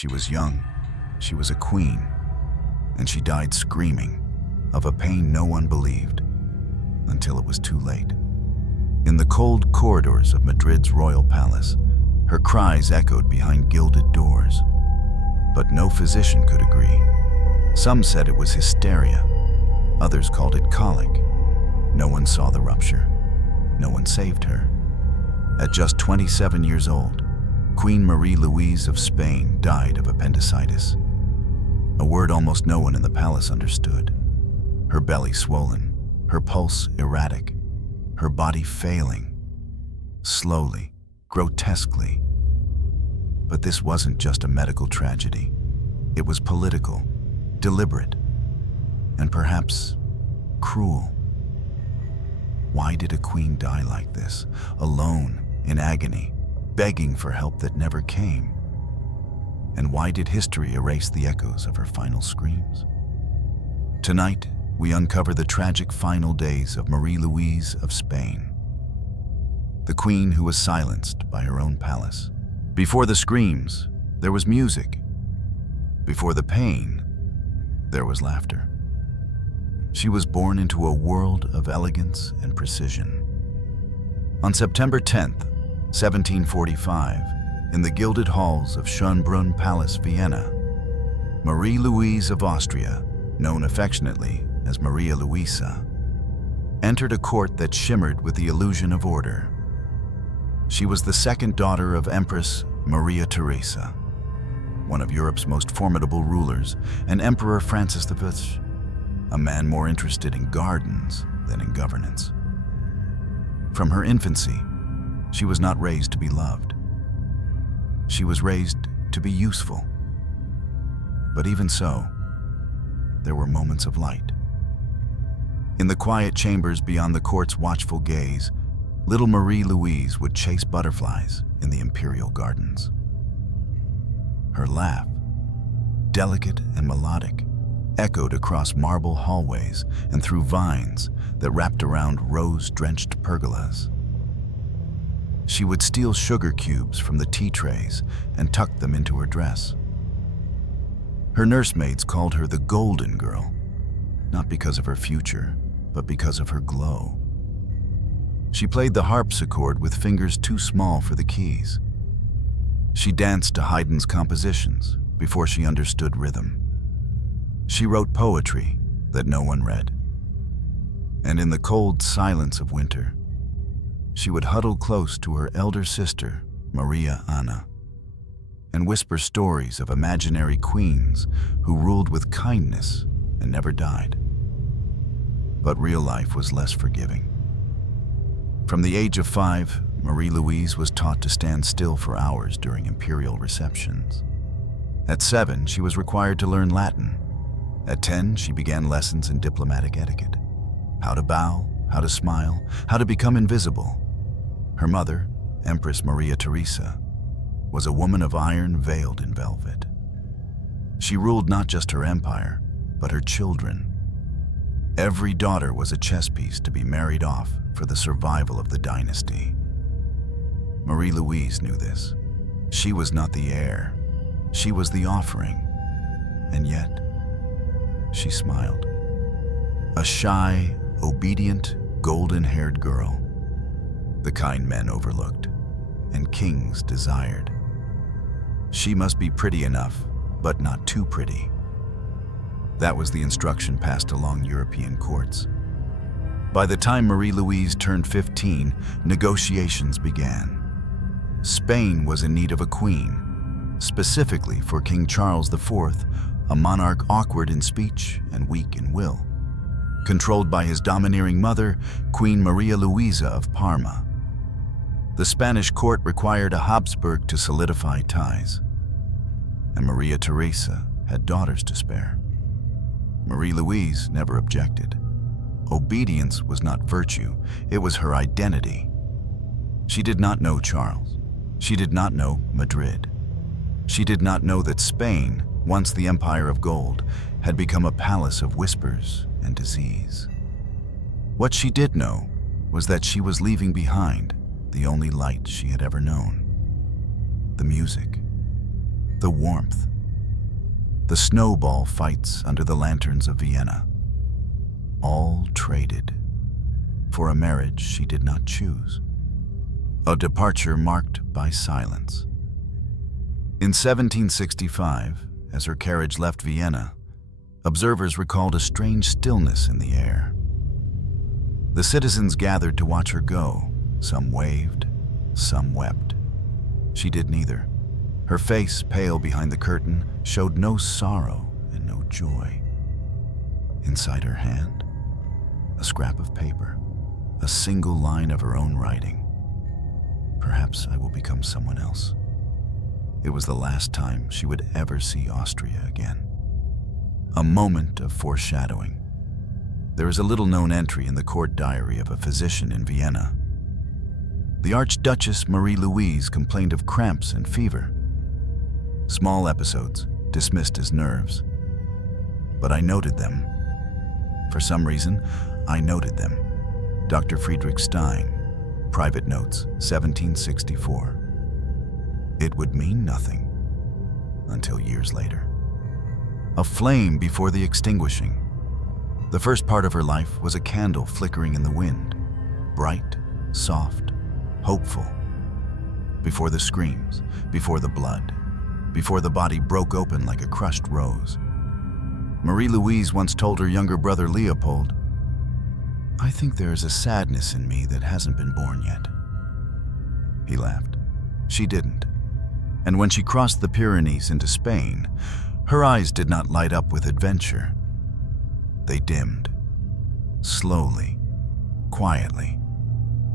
She was young, she was a queen, and she died screaming of a pain no one believed until it was too late. In the cold corridors of Madrid's royal palace, her cries echoed behind gilded doors. But no physician could agree. Some said it was hysteria. Others called it colic. No one saw the rupture. No one saved her. At just 27 years old, Queen Marie Louise of Spain died of appendicitis, a word almost no one in the palace understood. Her belly swollen, her pulse erratic, her body failing, slowly, grotesquely. But this wasn't just a medical tragedy. It was political, deliberate, and perhaps cruel. Why did a queen die like this, alone, in agony, begging for help that never came? And why did history erase the echoes of her final screams? Tonight, we uncover the tragic final days of Marie Louise of Spain, the queen who was silenced by her own palace. Before the screams, there was music. Before the pain, there was laughter. She was born into a world of elegance and precision. On September 10th, 1745, in the gilded halls of Schönbrunn Palace, Vienna, Marie Louise of Austria, known affectionately as Maria Luisa, entered a court that shimmered with the illusion of order. She was the second daughter of Empress Maria Theresa, one of Europe's most formidable rulers, and Emperor Francis V, a man more interested in gardens than in governance. From her infancy, she was not raised to be loved. She was raised to be useful. But even so, there were moments of light. In the quiet chambers beyond the court's watchful gaze, little Marie Louise would chase butterflies in the imperial gardens. Her laugh, delicate and melodic, echoed across marble hallways and through vines that wrapped around rose-drenched pergolas. She would steal sugar cubes from the tea trays and tuck them into her dress. Her nursemaids called her the Golden Girl, not because of her future, but because of her glow. She played the harpsichord with fingers too small for the keys. She danced to Haydn's compositions before she understood rhythm. She wrote poetry that no one read. And in the cold silence of winter, she would huddle close to her elder sister, Maria Anna, and whisper stories of imaginary queens who ruled with kindness and never died. But real life was less forgiving. From the age of 5, Marie Louise was taught to stand still for hours during imperial receptions. At 7, she was required to learn Latin. At 10, she began lessons in diplomatic etiquette. How to bow, how to smile, how to become invisible. Her mother, Empress Maria Theresa, was a woman of iron veiled in velvet. She ruled not just her empire, but her children. Every daughter was a chess piece to be married off for the survival of the dynasty. Marie Louise knew this. She was not the heir. She was the offering. And yet, she smiled. A shy, obedient, golden-haired girl. The kind men overlooked, and kings desired. She must be pretty enough, but not too pretty. That was the instruction passed along European courts. By the time Marie Louise turned 15, negotiations began. Spain was in need of a queen, specifically for King Charles IV, a monarch awkward in speech and weak in will. Controlled by his domineering mother, Queen Maria Luisa of Parma. The Spanish court required a Habsburg to solidify ties, and Maria Theresa had daughters to spare. Marie Louise never objected. Obedience was not virtue, it was her identity. She did not know Charles. She did not know Madrid. She did not know that Spain, once the Empire of Gold, had become a palace of whispers and disease. What she did know was that she was leaving behind the only light she had ever known. The music. the warmth. The snowball fights under the lanterns of Vienna. All traded for a marriage she did not choose. A departure marked by silence. In 1765, as her carriage left Vienna, observers recalled a strange stillness in the air. The citizens gathered to watch her go. Some waved, some wept. She did neither. Her face, pale behind the curtain, showed no sorrow and no joy. Inside her hand, a scrap of paper, a single line of her own writing. Perhaps I will become someone else. It was the last time she would ever see Austria again. A moment of foreshadowing. There is a little-known entry in the court diary of a physician in Vienna. The Archduchess Marie-Louise complained of cramps and fever. Small episodes, dismissed as nerves. But I noted them. For some reason, I noted them. Dr. Friedrich Stein, Private Notes, 1764. It would mean nothing until years later. A flame before the extinguishing. The first part of her life was a candle flickering in the wind, bright, soft, hopeful. Before the screams, before the blood, before the body broke open like a crushed rose. Marie-Louise once told her younger brother Leopold, "I think there is a sadness in me that hasn't been born yet." He laughed. She didn't. And when she crossed the Pyrenees into Spain, her eyes did not light up with adventure. They dimmed, slowly, quietly,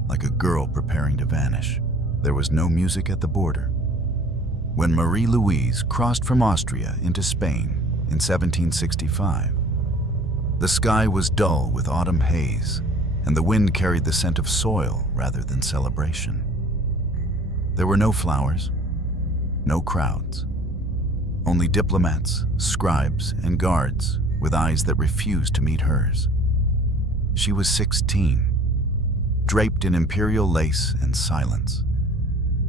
like a girl preparing to vanish. There was no music at the border. When Marie-Louise crossed from Austria into Spain in 1765, the sky was dull with autumn haze, and the wind carried the scent of soil rather than celebration. There were no flowers, no crowds, only diplomats, scribes, and guards with eyes that refused to meet hers. She was 16, draped in imperial lace and silence.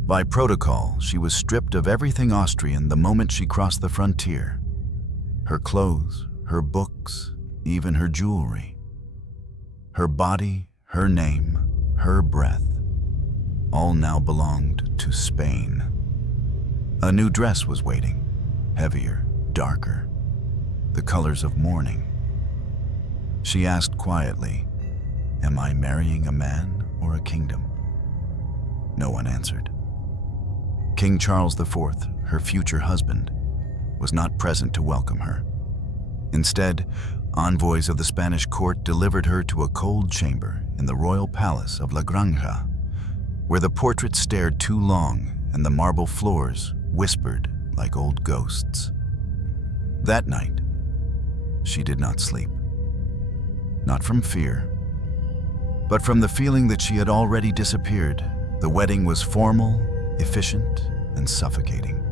By protocol, she was stripped of everything Austrian the moment she crossed the frontier. Her clothes, her books, even her jewelry. Her body, her name, her breath, all now belonged to Spain. A new dress was waiting, heavier, darker, the colors of mourning. She asked quietly, "Am I marrying a man or a kingdom?" No one answered. King Charles IV, her future husband, was not present to welcome her. Instead, envoys of the Spanish court delivered her to a cold chamber in the royal palace of La Granja, where the portraits stared too long and the marble floors whispered like old ghosts. That night, she did not sleep. Not from fear, but from the feeling that she had already disappeared. The wedding was formal, efficient, and suffocating.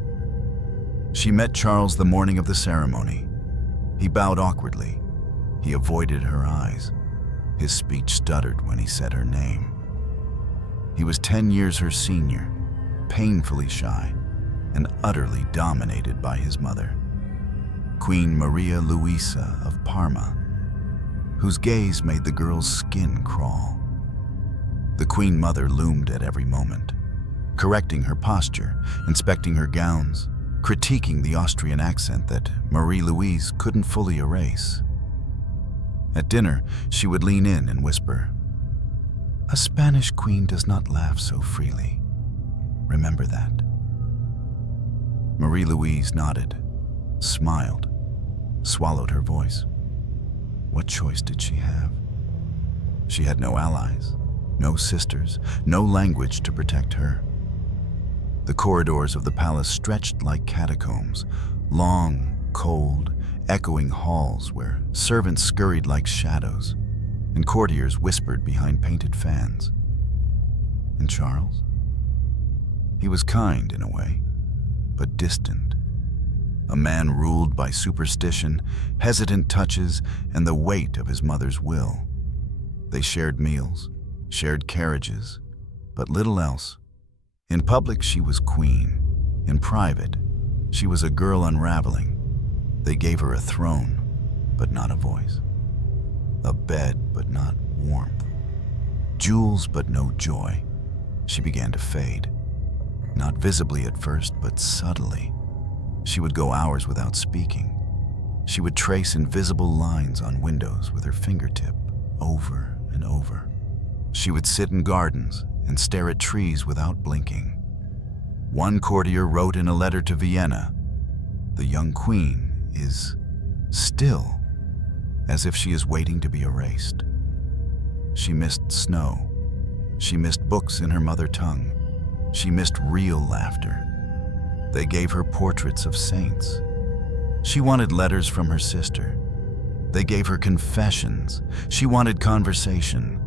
She met Charles the morning of the ceremony. He bowed awkwardly. He avoided her eyes. His speech stuttered when he said her name. He was 10 years her senior, painfully shy, and utterly dominated by his mother, Queen Maria Luisa of Parma, whose gaze made the girl's skin crawl. The Queen Mother loomed at every moment, correcting her posture, inspecting her gowns, critiquing the Austrian accent that Marie-Louise couldn't fully erase. At dinner, she would lean in and whisper, "A Spanish queen does not laugh so freely. Remember that." Marie-Louise nodded, smiled, swallowed her voice. What choice did she have? She had no allies, no sisters, no language to protect her. The corridors of the palace stretched like catacombs, long, cold, echoing halls where servants scurried like shadows and courtiers whispered behind painted fans. And Charles? He was kind in a way, but distant. A man ruled by superstition, hesitant touches, and the weight of his mother's will. They shared meals, shared carriages, but little else. In public, she was queen. In private, She was a girl unraveling. They gave her a throne, but not a voice. A bed, but not warmth. Jewels, but no joy. She began to fade. Not visibly at first, but subtly. She would go hours without speaking. She would trace invisible lines on windows with her fingertip, over and over. She would sit in gardens and stare at trees without blinking. One courtier wrote in a letter to Vienna, "The young queen is still, as if she is waiting to be erased." She missed snow. She missed books in her mother tongue. She missed real laughter. They gave her portraits of saints. She wanted letters from her sister. They gave her confessions. She wanted conversation.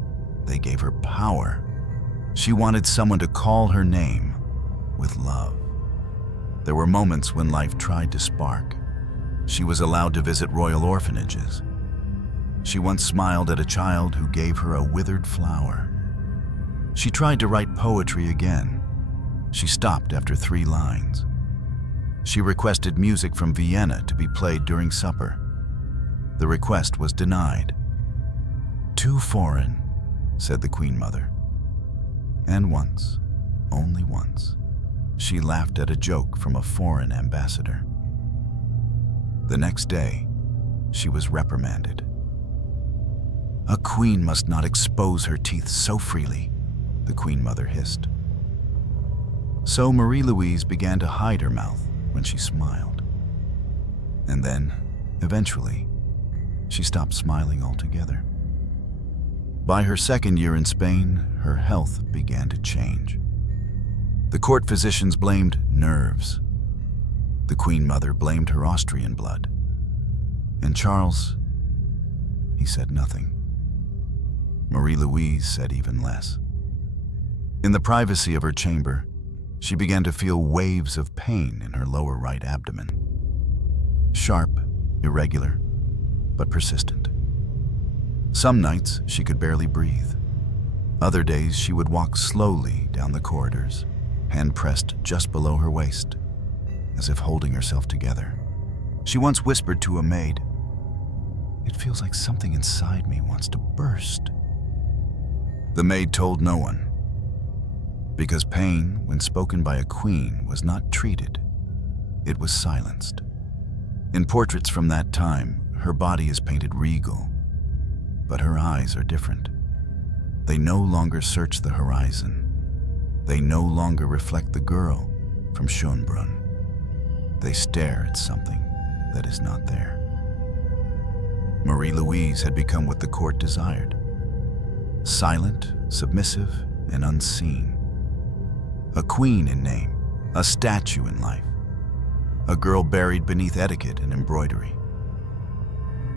They gave her power. She wanted someone to call her name with love. There were moments when life tried to spark. She was allowed to visit royal orphanages. She once smiled at a child who gave her a withered flower. She tried to write poetry again. She stopped after 3 lines. She requested music from Vienna to be played during supper. The request was denied. "Too foreign," said the Queen Mother. And once, only once, she laughed at a joke from a foreign ambassador. The next day, she was reprimanded. "A queen must not expose her teeth so freely," the Queen Mother hissed. So Marie-Louise began to hide her mouth when she smiled. And then, eventually, she stopped smiling altogether. By her 2nd year in Spain, her health began to change. The court physicians blamed nerves. The Queen Mother blamed her Austrian blood. And Charles, he said nothing. Marie-Louise said even less. In the privacy of her chamber, she began to feel waves of pain in her lower right abdomen. Sharp, irregular, but persistent. Some nights she could barely breathe. Other days she would walk slowly down the corridors, hand pressed just below her waist, as if holding herself together. She once whispered to a maid, "It feels like something inside me wants to burst." The maid told no one, because pain, when spoken by a queen, was not treated. It was silenced. In portraits from that time, her body is painted regal, but her eyes are different. They no longer search the horizon. They no longer reflect the girl from Schönbrunn. They stare at something that is not there. Marie-Louise had become what the court desired. Silent, submissive, and unseen. A queen in name, a statue in life. A girl buried beneath etiquette and embroidery.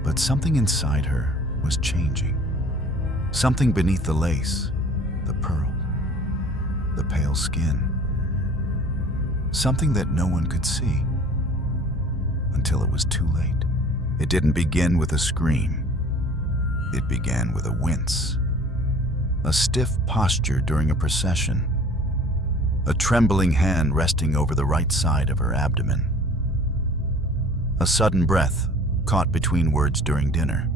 But something inside her was changing. Something beneath the lace, the pearl, the pale skin. Something that no one could see until it was too late. It didn't begin with a scream. It began with a wince. A stiff posture during a procession. A trembling hand resting over the right side of her abdomen. A sudden breath caught between words during dinner.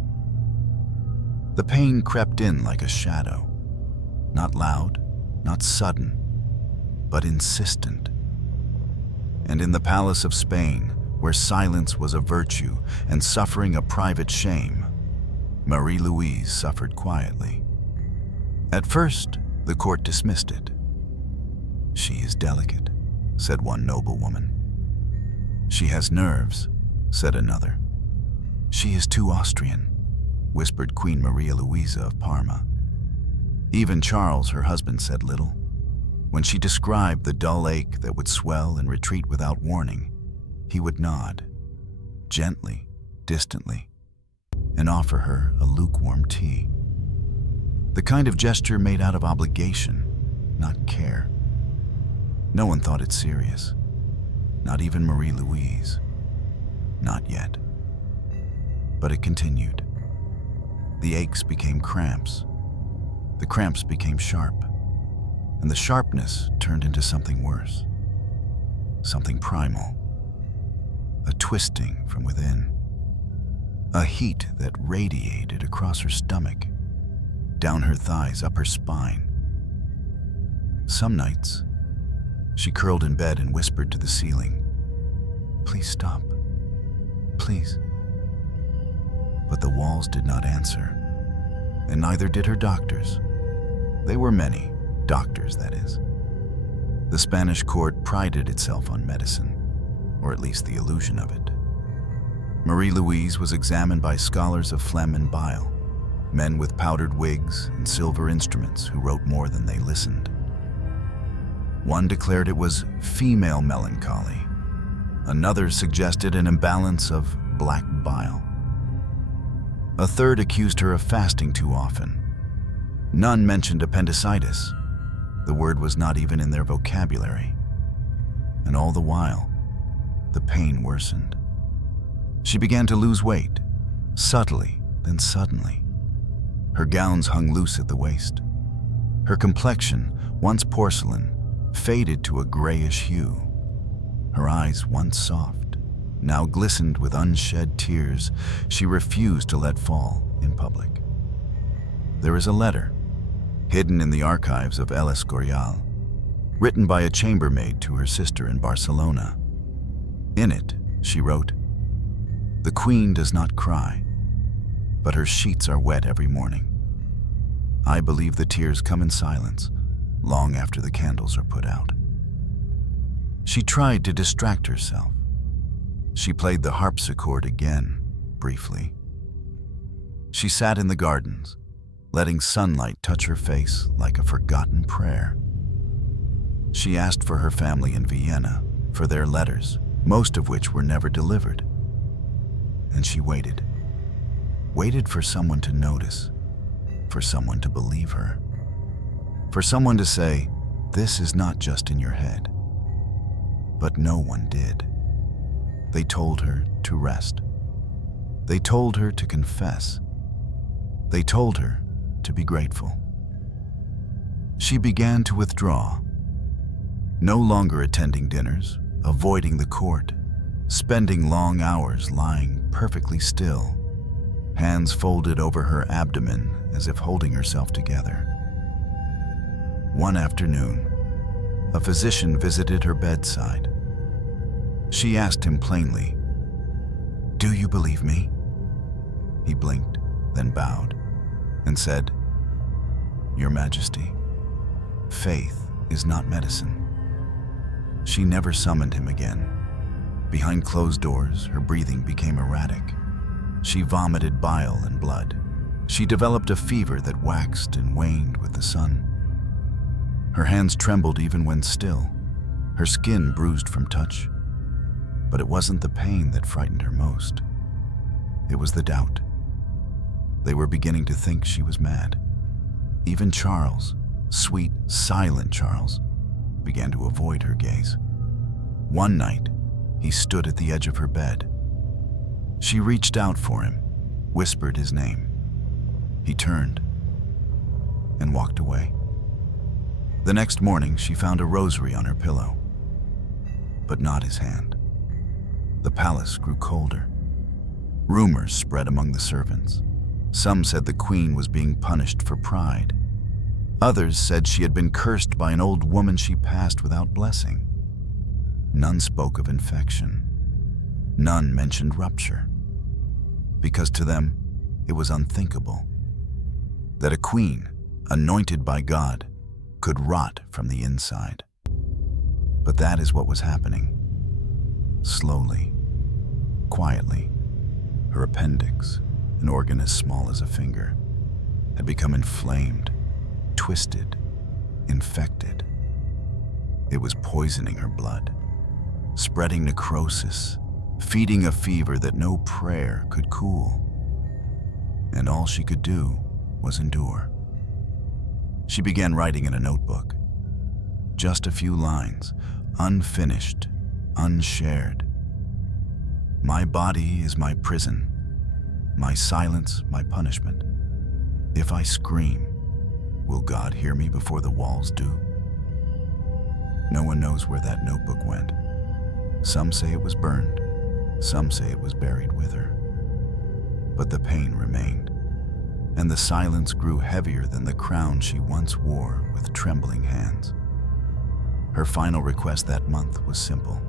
The pain crept in like a shadow. Not loud, not sudden, but insistent. And in the palace of Spain, where silence was a virtue and suffering a private shame, Marie-Louise suffered quietly. At first, the court dismissed it. "She is delicate," said one noblewoman. "She has nerves," said another. "She is too Austrian," whispered Queen Maria Luisa of Parma. Even Charles, her husband, said little. When she described the dull ache that would swell and retreat without warning, he would nod, gently, distantly, and offer her a lukewarm tea. The kind of gesture made out of obligation, not care. No one thought it serious, not even Marie-Louise. Not yet. But it continued. The aches became cramps. The cramps became sharp. And the sharpness turned into something worse. Something primal. a twisting from within, a heat that radiated across her stomach, down her thighs, up her spine. Some nights, she curled in bed and whispered to the ceiling, "Please stop, please." But the walls did not answer, and neither did her doctors. They were many, doctors that is. The Spanish court prided itself on medicine, or at least the illusion of it. Marie-Louise was examined by scholars of phlegm and bile, men with powdered wigs and silver instruments who wrote more than they listened. One declared it was female melancholy. Another suggested an imbalance of black bile. A third accused her of fasting too often. None mentioned appendicitis. The word was not even in their vocabulary. And all the while, the pain worsened. She began to lose weight, subtly, then suddenly. Her gowns hung loose at the waist. Her complexion, once porcelain, faded to a grayish hue. Her eyes, once soft, now glistened with unshed tears she refused to let fall in public. There is a letter, hidden in the archives of El Escorial, written by a chambermaid to her sister in Barcelona. In it, she wrote, "The Queen does not cry, but her sheets are wet every morning. I believe the tears come in silence, long after the candles are put out." She tried to distract herself. She played the harpsichord again, briefly. She sat in the gardens, letting sunlight touch her face like a forgotten prayer. She asked for her family in Vienna, for their letters, most of which were never delivered. And she waited for someone to notice, for someone to believe her, for someone to say, "This is not just in your head." But no one did. They told her to rest. They told her to confess. They told her to be grateful. She began to withdraw, no longer attending dinners, avoiding the court, spending long hours lying perfectly still, hands folded over her abdomen as if holding herself together. One afternoon, a physician visited her bedside. She asked him plainly, "Do you believe me?" He blinked, then bowed, and said, "Your Majesty, faith is not medicine." She never summoned him again. Behind closed doors, her breathing became erratic. She vomited bile and blood. She developed a fever that waxed and waned with the sun. Her hands trembled even when still, her skin bruised from touch. But it wasn't the pain that frightened her most. It was the doubt. They were beginning to think she was mad. Even Charles, sweet, silent Charles, began to avoid her gaze. One night, he stood at the edge of her bed. She reached out for him, whispered his name. He turned and walked away. The next morning, she found a rosary on her pillow, but not his hand. The palace grew colder. Rumors spread among the servants. Some said the queen was being punished for pride. Others said she had been cursed by an old woman she passed without blessing. None spoke of infection. None mentioned rupture, because to them it was unthinkable that a queen, anointed by God, could rot from the inside. But that is what was happening. Slowly, quietly, her appendix, an organ as small as a finger, had become inflamed, twisted, infected. It was poisoning her blood, spreading necrosis, feeding a fever that no prayer could cool. And all she could do was endure. She began writing in a notebook. Just a few lines, unfinished, unshared. "My body is my prison, my silence my punishment. If I scream, will God hear me before the walls do?" No one knows where that notebook went. Some say it was burned. Some say it was buried with her. But the pain remained, and the silence grew heavier than the crown she once wore with trembling hands. Her final request that month was simple: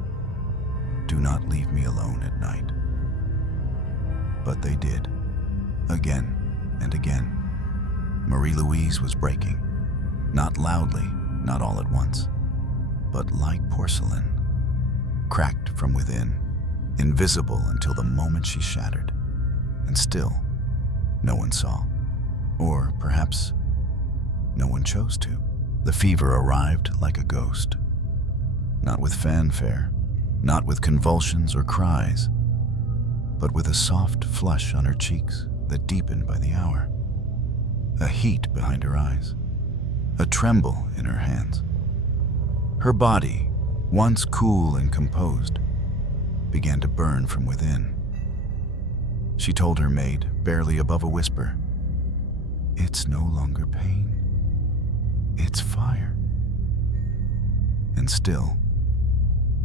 do not leave me alone at night. But they did, again and again. Marie-Louise was breaking, not loudly, not all at once, but like porcelain, cracked from within, invisible until the moment she shattered. And still, no one saw. Or perhaps no one chose to. The fever arrived like a ghost. Not with fanfare, not with convulsions or cries, but with a soft flush on her cheeks that deepened by the hour. A heat behind her eyes, a tremble in her hands. Her body, once cool and composed, began to burn from within. She told her maid, barely above a whisper, "It's no longer pain, it's fire." And still,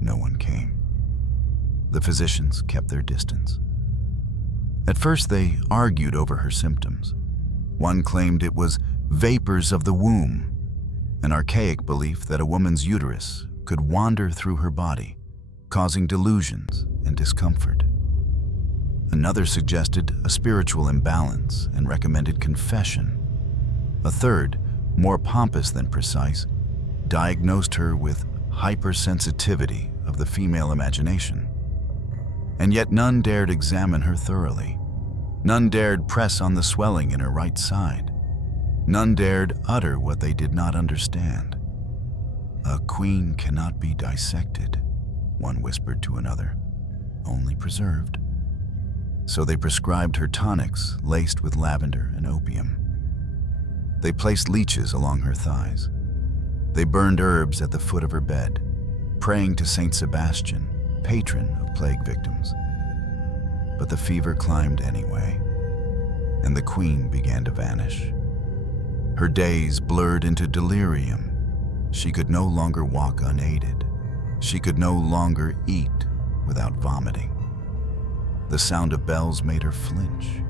no one came. The physicians kept their distance. At first, they argued over her symptoms. One claimed it was vapors of the womb, an archaic belief that a woman's uterus could wander through her body, causing delusions and discomfort. Another suggested a spiritual imbalance and recommended confession. A third, more pompous than precise, diagnosed her with hypersensitivity of the female imagination. And yet none dared examine her thoroughly. None dared press on the swelling in her right side. None dared utter what they did not understand. "A queen cannot be dissected," one whispered to another, "only preserved." So they prescribed her tonics laced with lavender and opium. They placed leeches along her thighs. They burned herbs at the foot of her bed, praying to Saint Sebastian, patron of plague victims. But the fever climbed anyway, and the queen began to vanish. Her days blurred into delirium. She could no longer walk unaided. She could no longer eat without vomiting. The sound of bells made her flinch.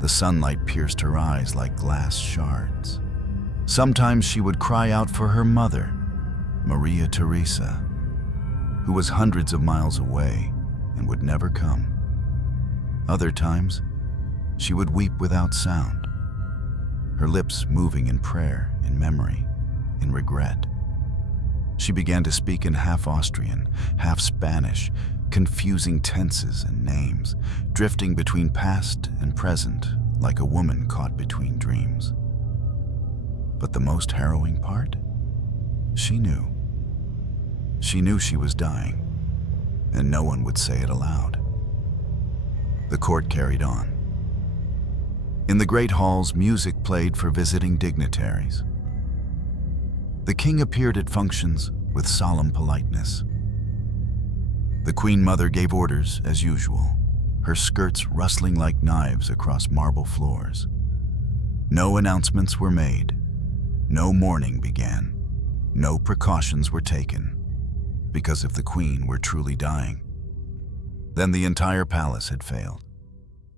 The sunlight pierced her eyes like glass shards. Sometimes she would cry out for her mother, Maria Theresa, who was hundreds of miles away and would never come. Other times, she would weep without sound, her lips moving in prayer, in memory, in regret. She began to speak in half Austrian, half Spanish, confusing tenses and names, drifting between past and present like a woman caught between dreams. But the most harrowing part? She knew. She knew she was dying, and no one would say it aloud. The court carried on. In the great halls, music played for visiting dignitaries. The king appeared at functions with solemn politeness. The Queen Mother gave orders as usual, her skirts rustling like knives across marble floors. No announcements were made. No mourning began. No precautions were taken, because if the queen were truly dying, then the entire palace had failed,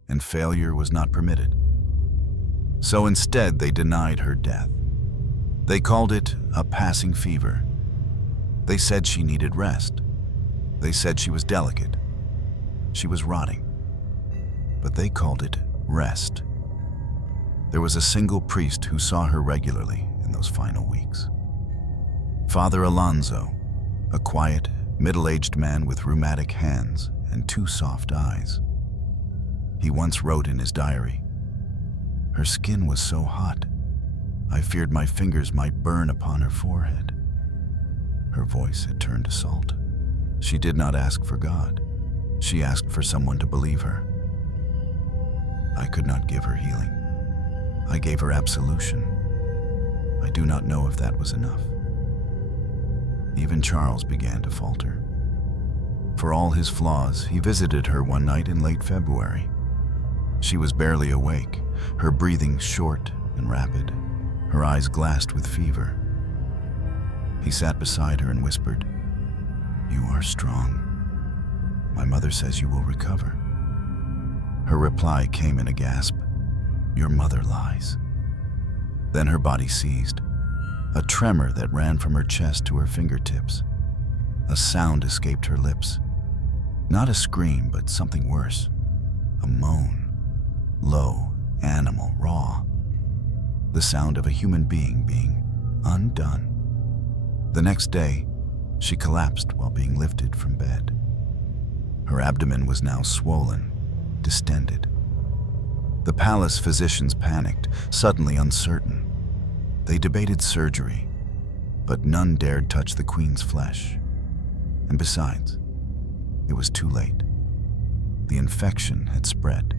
and failure was not permitted. So instead, they denied her death. They called it a passing fever. They said she needed rest. They said she was delicate. She was rotting. But they called it rest. There was a single priest who saw her regularly in those final weeks. Father Alonso, a quiet, middle-aged man with rheumatic hands and two soft eyes. He once wrote in his diary, "Her skin was so hot, I feared my fingers might burn upon her forehead." Her voice had turned to salt. She did not ask for God. She asked for someone to believe her. I could not give her healing. I gave her absolution. I do not know if that was enough. Even Charles began to falter. For all his flaws, he visited her one night in late February. She was barely awake, her breathing short and rapid, her eyes glassed with fever. He sat beside her and whispered, "You are strong. My mother says you will recover." Her reply came in a gasp. "Your mother lies." Then her body seized, a tremor that ran from her chest to her fingertips. A sound escaped her lips. Not a scream, but something worse. A moan. Low, animal, raw. The sound of a human being being undone. The next day, she collapsed while being lifted from bed. Her abdomen was now swollen, distended. The palace physicians panicked, suddenly uncertain. They debated surgery, but none dared touch the queen's flesh. And besides, it was too late. The infection had spread.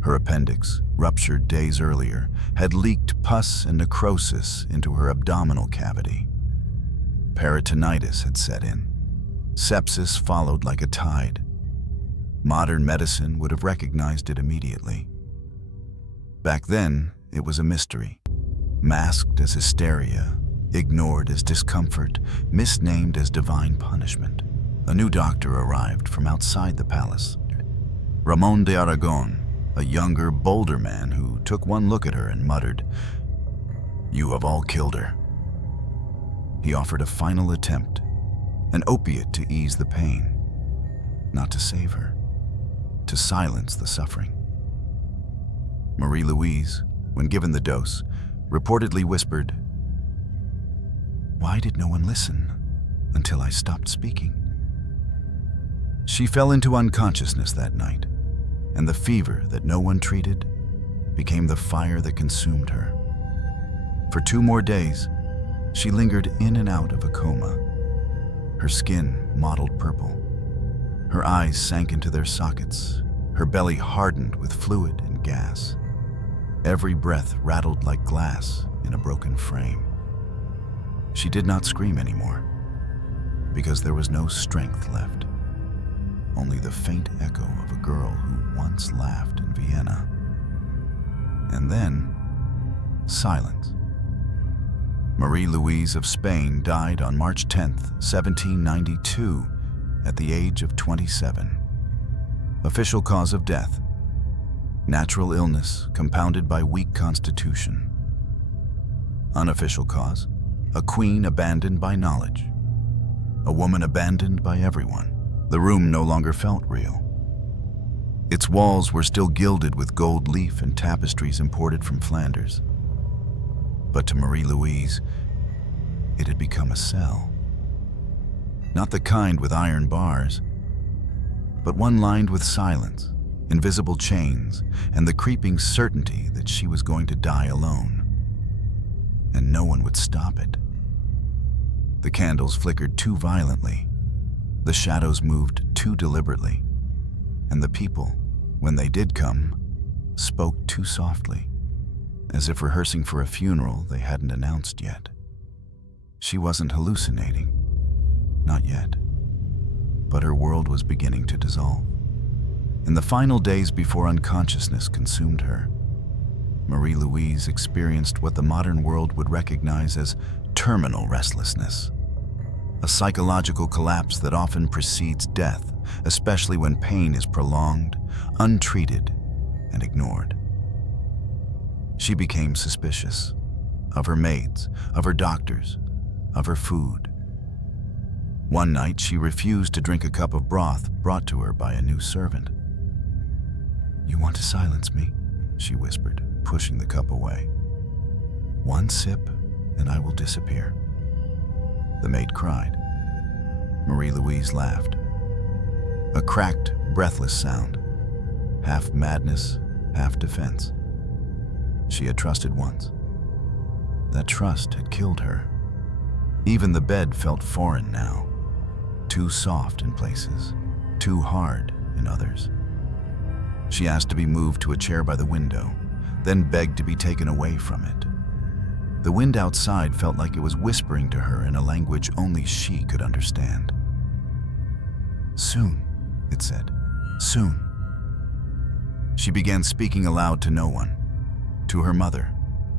Her appendix, ruptured days earlier, had leaked pus and necrosis into her abdominal cavity. Peritonitis had set in. Sepsis followed like a tide. Modern medicine would have recognized it immediately. Back then, it was a mystery. Masked as hysteria, ignored as discomfort, misnamed as divine punishment. A new doctor arrived from outside the palace. Ramon de Aragon, a younger, bolder man who took one look at her and muttered, "You have all killed her." He offered a final attempt, an opiate to ease the pain, not to save her, to silence the suffering. Marie-Louise, when given the dose, reportedly whispered, "Why did no one listen until I stopped speaking?" She fell into unconsciousness that night, and the fever that no one treated became the fire that consumed her. For 2 more days, she lingered in and out of a coma. Her skin mottled purple. Her eyes sank into their sockets, her belly hardened with fluid and gas. Every breath rattled like glass in a broken frame. She did not scream anymore, because there was no strength left. Only the faint echo of a girl who once laughed in Vienna. And then, silence. Marie-Louise of Spain died on March 10th, 1792, at the age of 27. Official cause of death: natural illness compounded by weak constitution. Unofficial cause: a queen abandoned by knowledge. A woman abandoned by everyone. The room no longer felt real. Its walls were still gilded with gold leaf and tapestries imported from Flanders. But to Marie-Louise, it had become a cell. Not the kind with iron bars, but one lined with silence, invisible chains, and the creeping certainty that she was going to die alone. And no one would stop it. The candles flickered too violently. The shadows moved too deliberately. And the people, when they did come, spoke too softly, as if rehearsing for a funeral they hadn't announced yet. She wasn't hallucinating. Not yet. But her world was beginning to dissolve. In the final days before unconsciousness consumed her, Marie-Louise experienced what the modern world would recognize as terminal restlessness. A psychological collapse that often precedes death, especially when pain is prolonged, untreated, and ignored. She became suspicious of her maids, of her doctors, of her food. One night, she refused to drink a cup of broth brought to her by a new servant. "You want to silence me?" she whispered, pushing the cup away. "One sip, and I will disappear." The maid cried. Marie-Louise laughed. A cracked, breathless sound, half madness, half defense. She had trusted once. That trust had killed her. Even the bed felt foreign now, too soft in places, too hard in others. She asked to be moved to a chair by the window, then begged to be taken away from it. The wind outside felt like it was whispering to her in a language only she could understand. "Soon," it said, "soon." She began speaking aloud to no one, to her mother,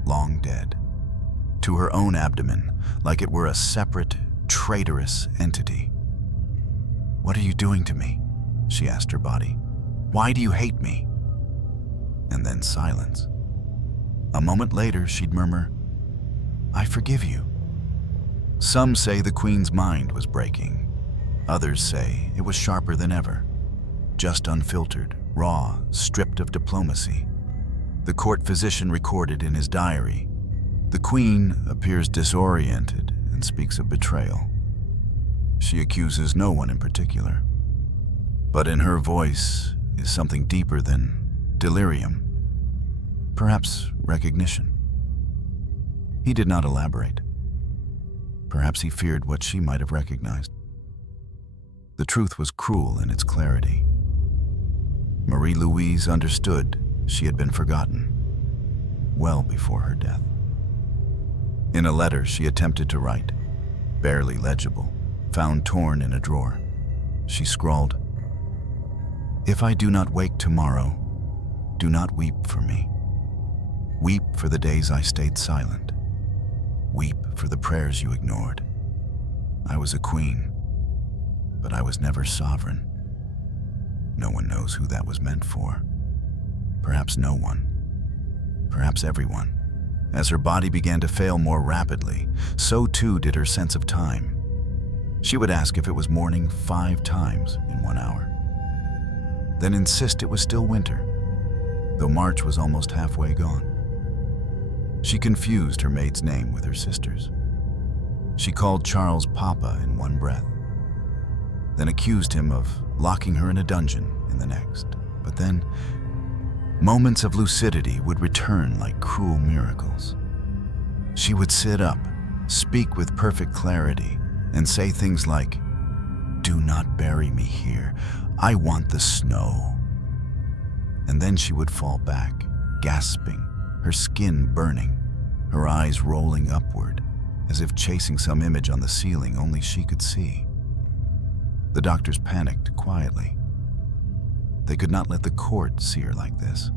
long dead, to her own abdomen, like it were a separate, traitorous entity. "What are you doing to me?" she asked her body. "Why do you hate me?" And then silence. A moment later, she'd murmur, "I forgive you." Some say the Queen's mind was breaking. Others say it was sharper than ever, just unfiltered, raw, stripped of diplomacy. The court physician recorded in his diary, "The Queen appears disoriented and speaks of betrayal. She accuses no one in particular, but in her voice is something deeper than delirium, perhaps recognition." He did not elaborate. Perhaps he feared what she might have recognized. The truth was cruel in its clarity. Marie-Louise understood she had been forgotten well before her death. In a letter she attempted to write, barely legible, found torn in a drawer, she scrawled, "If I do not wake tomorrow, do not weep for me. Weep for the days I stayed silent. Weep for the prayers you ignored. I was a queen, but I was never sovereign." No one knows who that was meant for. Perhaps no one. Perhaps everyone. As her body began to fail more rapidly, so too did her sense of time. She would ask if it was morning 5 times in 1 hour. Then insist it was still winter, though March was almost halfway gone. She confused her maid's name with her sister's. She called Charles Papa in one breath, then accused him of locking her in a dungeon in the next. But then, moments of lucidity would return like cruel miracles. She would sit up, speak with perfect clarity, and say things like, "Do not bury me here. I want the snow." And then she would fall back, gasping, her skin burning, her eyes rolling upward, as if chasing some image on the ceiling only she could see. The doctors panicked quietly. They could not let the court see her like this.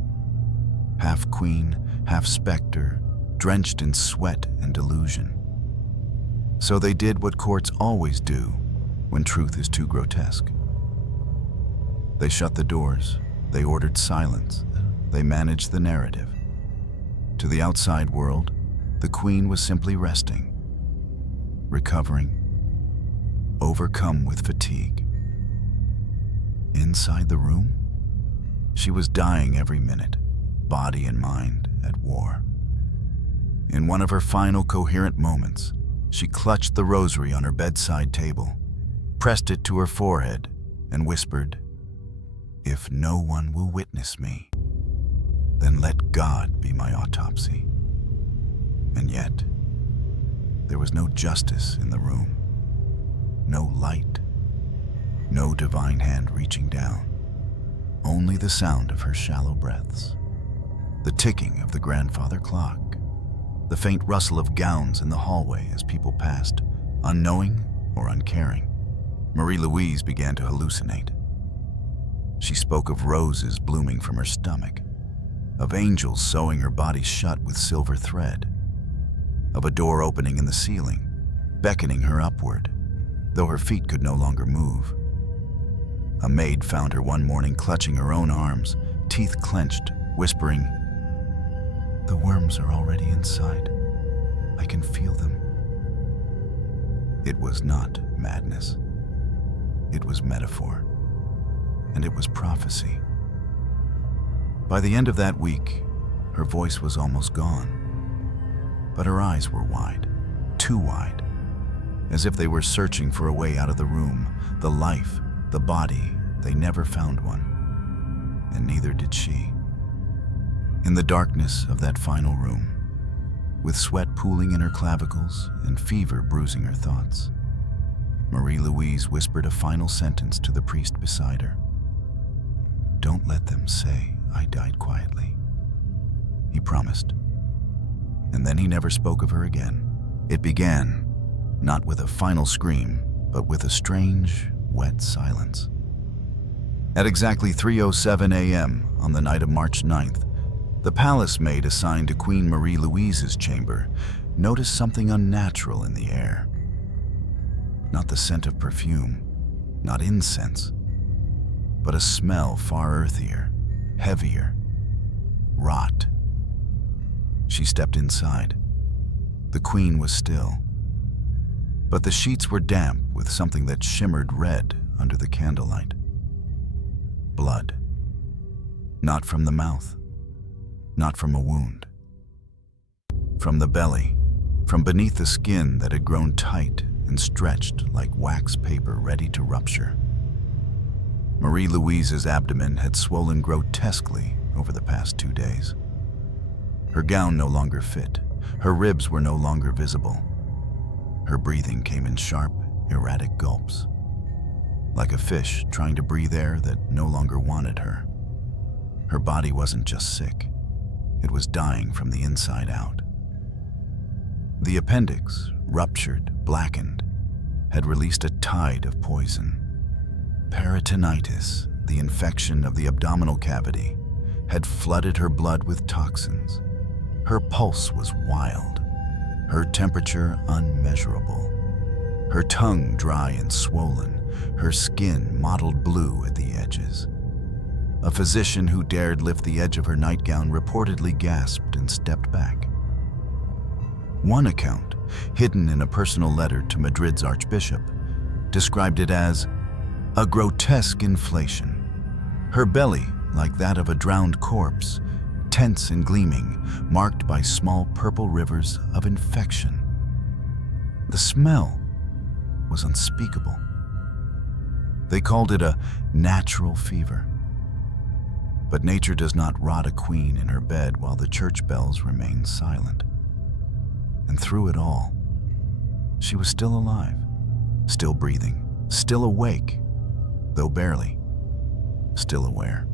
Half queen, half specter, drenched in sweat and delusion. So they did what courts always do when truth is too grotesque. They shut the doors, they ordered silence, they managed the narrative. To the outside world, the Queen was simply resting, recovering, overcome with fatigue. Inside the room, she was dying every minute, body and mind at war. In one of her final coherent moments, she clutched the rosary on her bedside table, pressed it to her forehead, and whispered, "If no one will witness me, then let God be my autopsy." And yet, there was no justice in the room, no light, no divine hand reaching down, only the sound of her shallow breaths, the ticking of the grandfather clock, the faint rustle of gowns in the hallway as people passed, unknowing or uncaring. Marie-Louise began to hallucinate. She spoke of roses blooming from her stomach, of angels sewing her body shut with silver thread, of a door opening in the ceiling, beckoning her upward, though her feet could no longer move. A maid found her one morning clutching her own arms, teeth clenched, whispering, "The worms are already inside. I can feel them." It was not madness. It was metaphor, and it was prophecy. By the end of that week, her voice was almost gone, but her eyes were wide, too wide, as if they were searching for a way out of the room, the life, the body. They never found one, and neither did she. In the darkness of that final room, with sweat pooling in her clavicles and fever bruising her thoughts, Marie-Louise whispered a final sentence to the priest beside her. "Don't let them say I died quietly," he promised. And then he never spoke of her again. It began, not with a final scream, but with a strange, wet silence. At exactly 3:07 a.m. on the night of March 9th, the palace maid assigned to Queen Marie-Louise's chamber noticed something unnatural in the air. Not the scent of perfume, not incense, but a smell far earthier, heavier, rot. She stepped inside. The queen was still, but the sheets were damp with something that shimmered red under the candlelight. Blood. Not from the mouth, not from a wound. From the belly, from beneath the skin that had grown tight and stretched like wax paper ready to rupture. Marie Louise's abdomen had swollen grotesquely over the past 2 days. Her gown no longer fit. Her ribs were no longer visible. Her breathing came in sharp, erratic gulps, like a fish trying to breathe air that no longer wanted her. Her body wasn't just sick, it was dying from the inside out. The appendix, ruptured, blackened, had released a tide of poison. Peritonitis, the infection of the abdominal cavity, had flooded her blood with toxins. Her pulse was wild, her temperature unmeasurable, her tongue dry and swollen, her skin mottled blue at the edges. A physician who dared lift the edge of her nightgown reportedly gasped and stepped back. One account, hidden in a personal letter to Madrid's archbishop, described it as a grotesque inflation. Her belly, like that of a drowned corpse, tense and gleaming, marked by small purple rivers of infection. The smell was unspeakable. They called it a natural fever. But nature does not rot a queen in her bed while the church bells remain silent. And through it all, she was still alive, still breathing, still awake, though barely, still aware.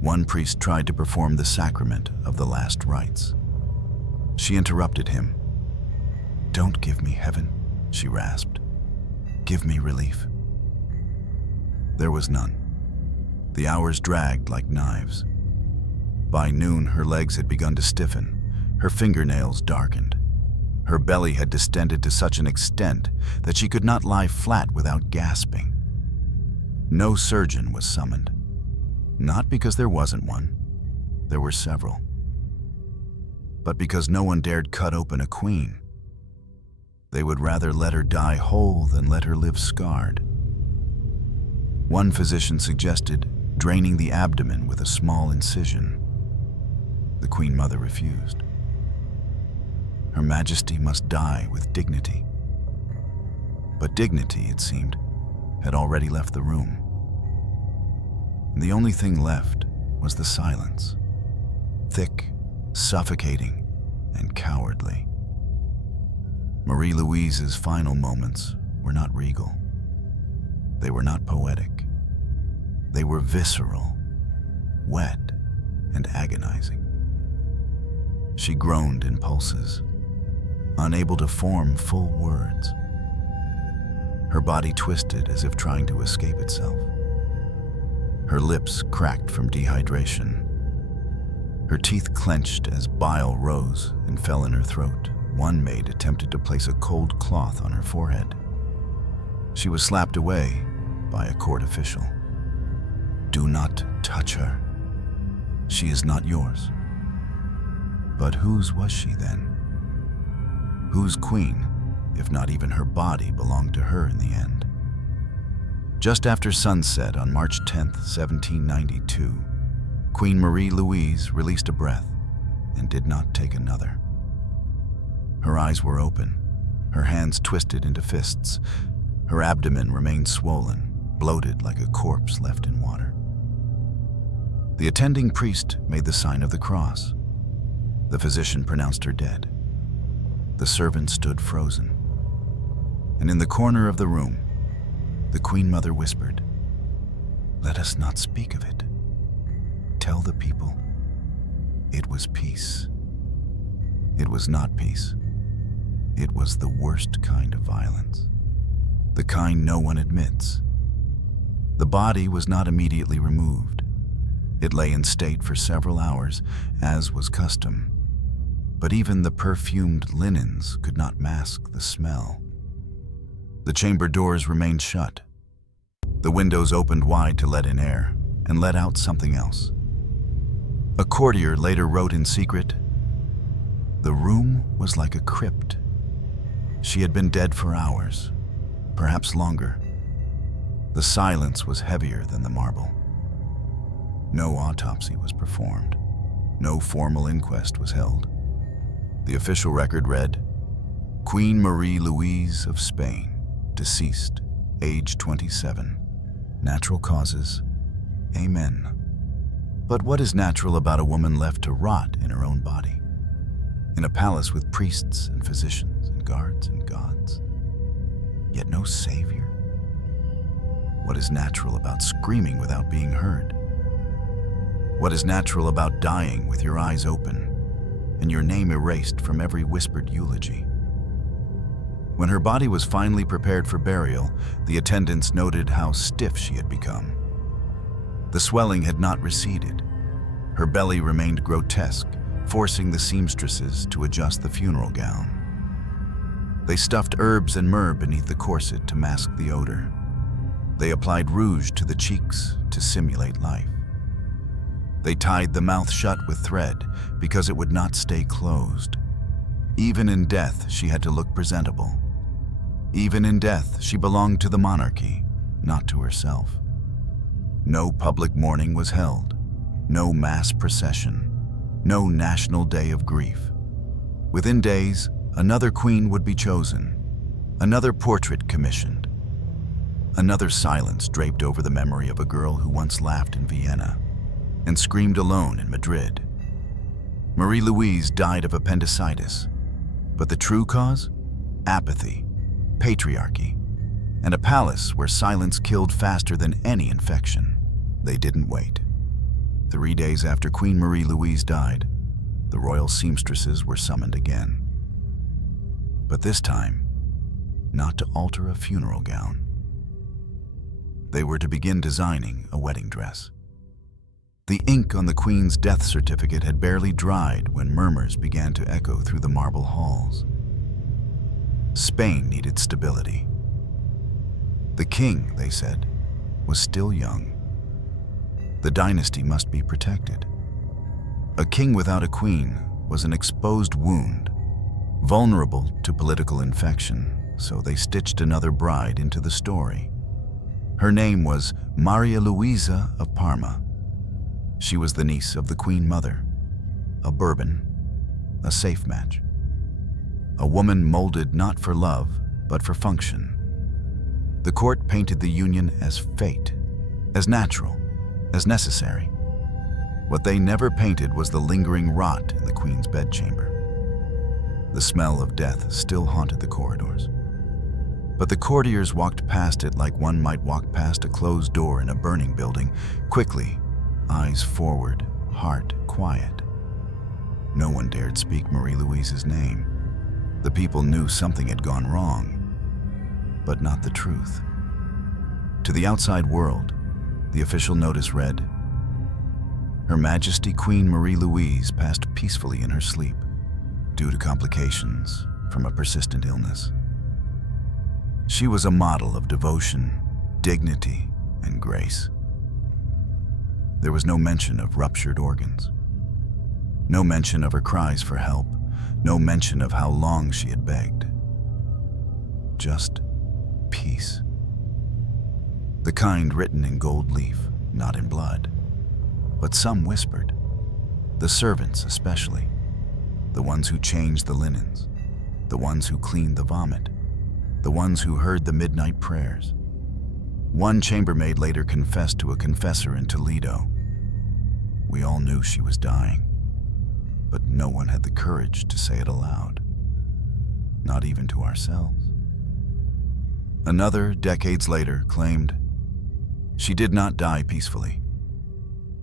One priest tried to perform the sacrament of the last rites. She interrupted him. "Don't give me heaven," she rasped. "Give me relief." There was none. The hours dragged like knives. By noon, her legs had begun to stiffen, her fingernails darkened. Her belly had distended to such an extent that she could not lie flat without gasping. No surgeon was summoned. Not because there wasn't one, there were several, but because no one dared cut open a queen. They would rather let her die whole than let her live scarred. One physician suggested draining the abdomen with a small incision. The Queen Mother refused. Her Majesty must die with dignity. But dignity, it seemed, had already left the room. And the only thing left was the silence, thick, suffocating, and cowardly. Marie Louise's final moments were not regal. They were not poetic. They were visceral, wet, and agonizing. She groaned in pulses, unable to form full words. Her body twisted as if trying to escape itself. Her lips cracked from dehydration. Her teeth clenched as bile rose and fell in her throat. One maid attempted to place a cold cloth on her forehead. She was slapped away by a court official. "Do not touch her. She is not yours." But whose was she then? Whose queen, if not even her body, belonged to her in the end? Just after sunset on March 10th, 1792, Queen Marie Louise released a breath and did not take another. Her eyes were open, her hands twisted into fists. Her abdomen remained swollen, bloated like a corpse left in water. The attending priest made the sign of the cross. The physician pronounced her dead. The servant stood frozen. And in the corner of the room, the Queen Mother whispered, "Let us not speak of it. Tell the people it was peace." It was not peace. It was the worst kind of violence, the kind no one admits. The body was not immediately removed. It lay in state for several hours, as was custom. But even the perfumed linens could not mask the smell. The chamber doors remained shut. The windows opened wide to let in air and let out something else. A courtier later wrote in secret, "The room was like a crypt. She had been dead for hours, perhaps longer. The silence was heavier than the marble." No autopsy was performed. No formal inquest was held. The official record read, "Queen Marie Louise of Spain, deceased, age 27. Natural causes. Amen." But what is natural about a woman left to rot in her own body? In a palace with priests and physicians and guards and gods, yet no savior? What is natural about screaming without being heard? What is natural about dying with your eyes open and your name erased from every whispered eulogy? When her body was finally prepared for burial, the attendants noted how stiff she had become. The swelling had not receded. Her belly remained grotesque, forcing the seamstresses to adjust the funeral gown. They stuffed herbs and myrrh beneath the corset to mask the odor. They applied rouge to the cheeks to simulate life. They tied the mouth shut with thread because it would not stay closed. Even in death, she had to look presentable. Even in death, she belonged to the monarchy, not to herself. No public mourning was held, no mass procession, no national day of grief. Within days, another queen would be chosen, another portrait commissioned, another silence draped over the memory of a girl who once laughed in Vienna and screamed alone in Madrid. Marie Louise died of appendicitis, but the true cause? Apathy, patriarchy, and a palace where silence killed faster than any infection. They didn't wait. 3 days after Queen Marie Louise died, the royal seamstresses were summoned again. But this time, not to alter a funeral gown. They were to begin designing a wedding dress. The ink on the Queen's death certificate had barely dried when murmurs began to echo through the marble halls. Spain needed stability. The king, they said, was still young. The dynasty must be protected. A king without a queen was an exposed wound, vulnerable to political infection, so they stitched another bride into the story. Her name was Maria Luisa of Parma. She was the niece of the Queen Mother, a Bourbon, a safe match. A woman molded not for love, but for function. The court painted the union as fate, as natural, as necessary. What they never painted was the lingering rot in the Queen's bedchamber. The smell of death still haunted the corridors. But the courtiers walked past it like one might walk past a closed door in a burning building, quickly, eyes forward, heart quiet. No one dared speak Marie Louise's name. The people knew something had gone wrong, but not the truth. To the outside world, the official notice read, Her Majesty Queen Marie Louise passed peacefully in her sleep due to complications from a persistent illness. She was a model of devotion, dignity, and grace. There was no mention of ruptured organs, no mention of her cries for help, no mention of how long she had begged. Just peace. The kind written in gold leaf, not in blood. But some whispered. The servants especially. The ones who changed the linens. The ones who cleaned the vomit. The ones who heard the midnight prayers. One chambermaid later confessed to a confessor in Toledo. We all knew she was dying, but no one had the courage to say it aloud. Not even to ourselves. Another, decades later, claimed, she did not die peacefully.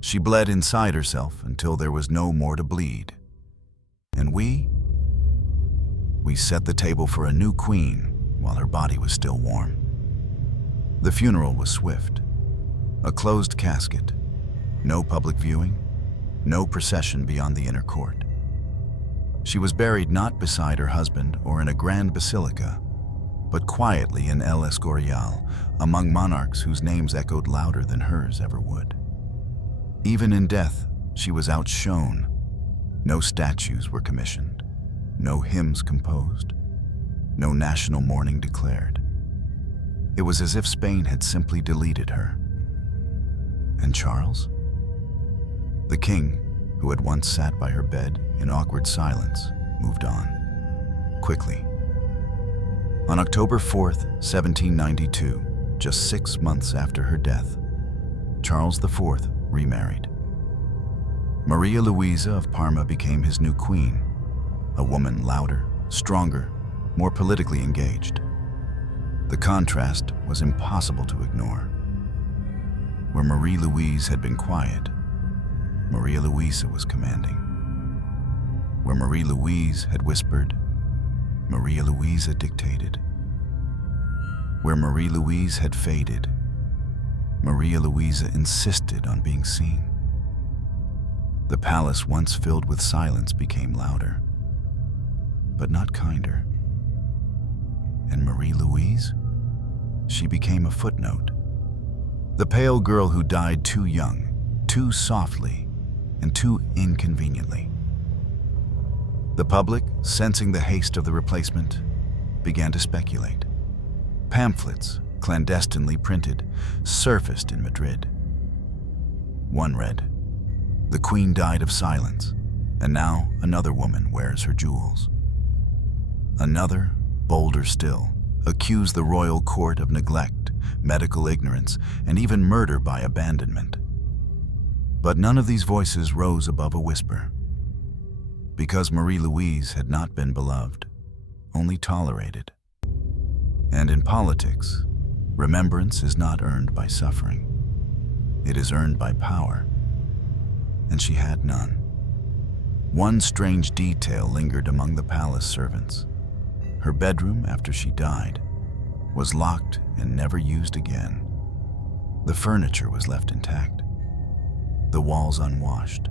She bled inside herself until there was no more to bleed. And we set the table for a new queen while her body was still warm. The funeral was swift. A closed casket. No public viewing. No procession beyond the inner court. She was buried not beside her husband or in a grand basilica, but quietly in El Escorial, among monarchs whose names echoed louder than hers ever would. Even in death, she was outshone. No statues were commissioned, no hymns composed, no national mourning declared. It was as if Spain had simply deleted her. And Charles? The king, who had once sat by her bed in awkward silence, moved on, quickly. On October 4th, 1792, just 6 months after her death, Charles IV remarried. Maria Louisa of Parma became his new queen, a woman louder, stronger, more politically engaged. The contrast was impossible to ignore. Where Marie Louise had been quiet, Maria Louisa was commanding. Where Marie Louise had whispered, Maria Louisa dictated. Where Marie Louise had faded, Maria Louisa insisted on being seen. The palace once filled with silence became louder, but not kinder. And Marie Louise? She became a footnote. The pale girl who died too young, too softly, and too inconveniently. The public, sensing the haste of the replacement, began to speculate. Pamphlets, clandestinely printed, surfaced in Madrid. One read, "The Queen died of silence, and now another woman wears her jewels." Another, bolder still, accused the royal court of neglect, medical ignorance, and even murder by abandonment. But none of these voices rose above a whisper. Because Marie Louise had not been beloved, only tolerated. And in politics, remembrance is not earned by suffering. It is earned by power. And she had none. One strange detail lingered among the palace servants. Her bedroom, after she died, was locked and never used again. The furniture was left intact, the walls unwashed.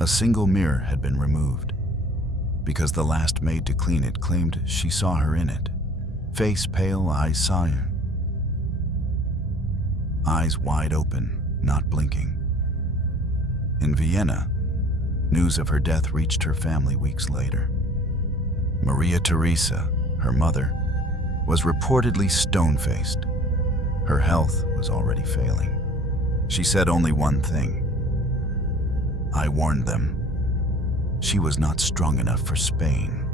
A single mirror had been removed, because the last maid to clean it claimed she saw her in it, face pale, eyes cyan. Eyes wide open, not blinking. In Vienna, news of her death reached her family weeks later. Maria Theresa, her mother, was reportedly stone-faced. Her health was already failing. She said only one thing: "I warned them. She was not strong enough for Spain."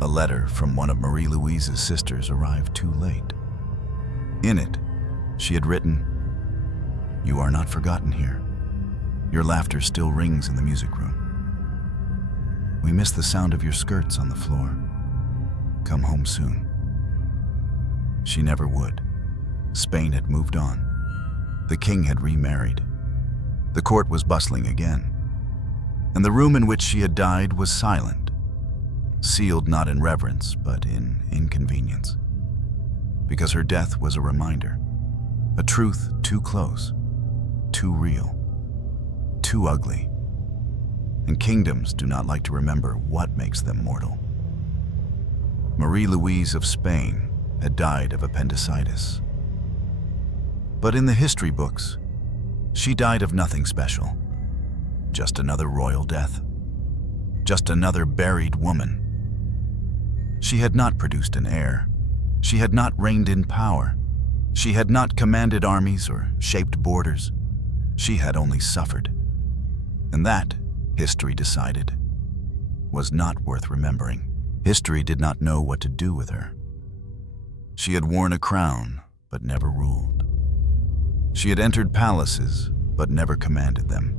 A letter from one of Marie Louise's sisters arrived too late. In it, she had written, "You are not forgotten here. Your laughter still rings in the music room. We miss the sound of your skirts on the floor. Come home soon." She never would. Spain had moved on. The king had remarried. The court was bustling again. And the room in which she had died was silent, sealed not in reverence, but in inconvenience. Because her death was a reminder, a truth too close, too real, too ugly. And kingdoms do not like to remember what makes them mortal. Marie Louise of Spain had died of appendicitis. But in the history books, she died of nothing special. Just another royal death. Just another buried woman. She had not produced an heir. She had not reigned in power. She had not commanded armies or shaped borders. She had only suffered. And that, history decided, was not worth remembering. History did not know what to do with her. She had worn a crown, but never ruled. She had entered palaces, but never commanded them.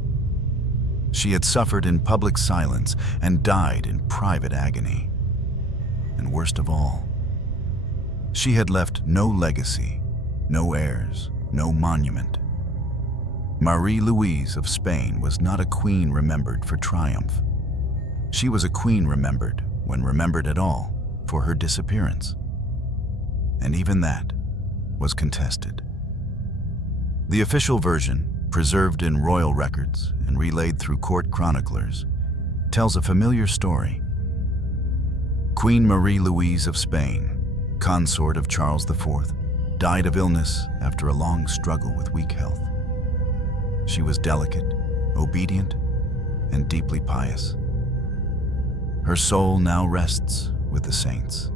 She had suffered in public silence and died in private agony. And worst of all, she had left no legacy, no heirs, no monument. Marie Louise of Spain was not a queen remembered for triumph. She was a queen remembered, when remembered at all, for her disappearance. And even that was contested. The official version, preserved in royal records and relayed through court chroniclers, tells a familiar story. Queen Marie Louise of Spain, consort of Charles IV, died of illness after a long struggle with weak health. She was delicate, obedient, and deeply pious. Her soul now rests with the saints.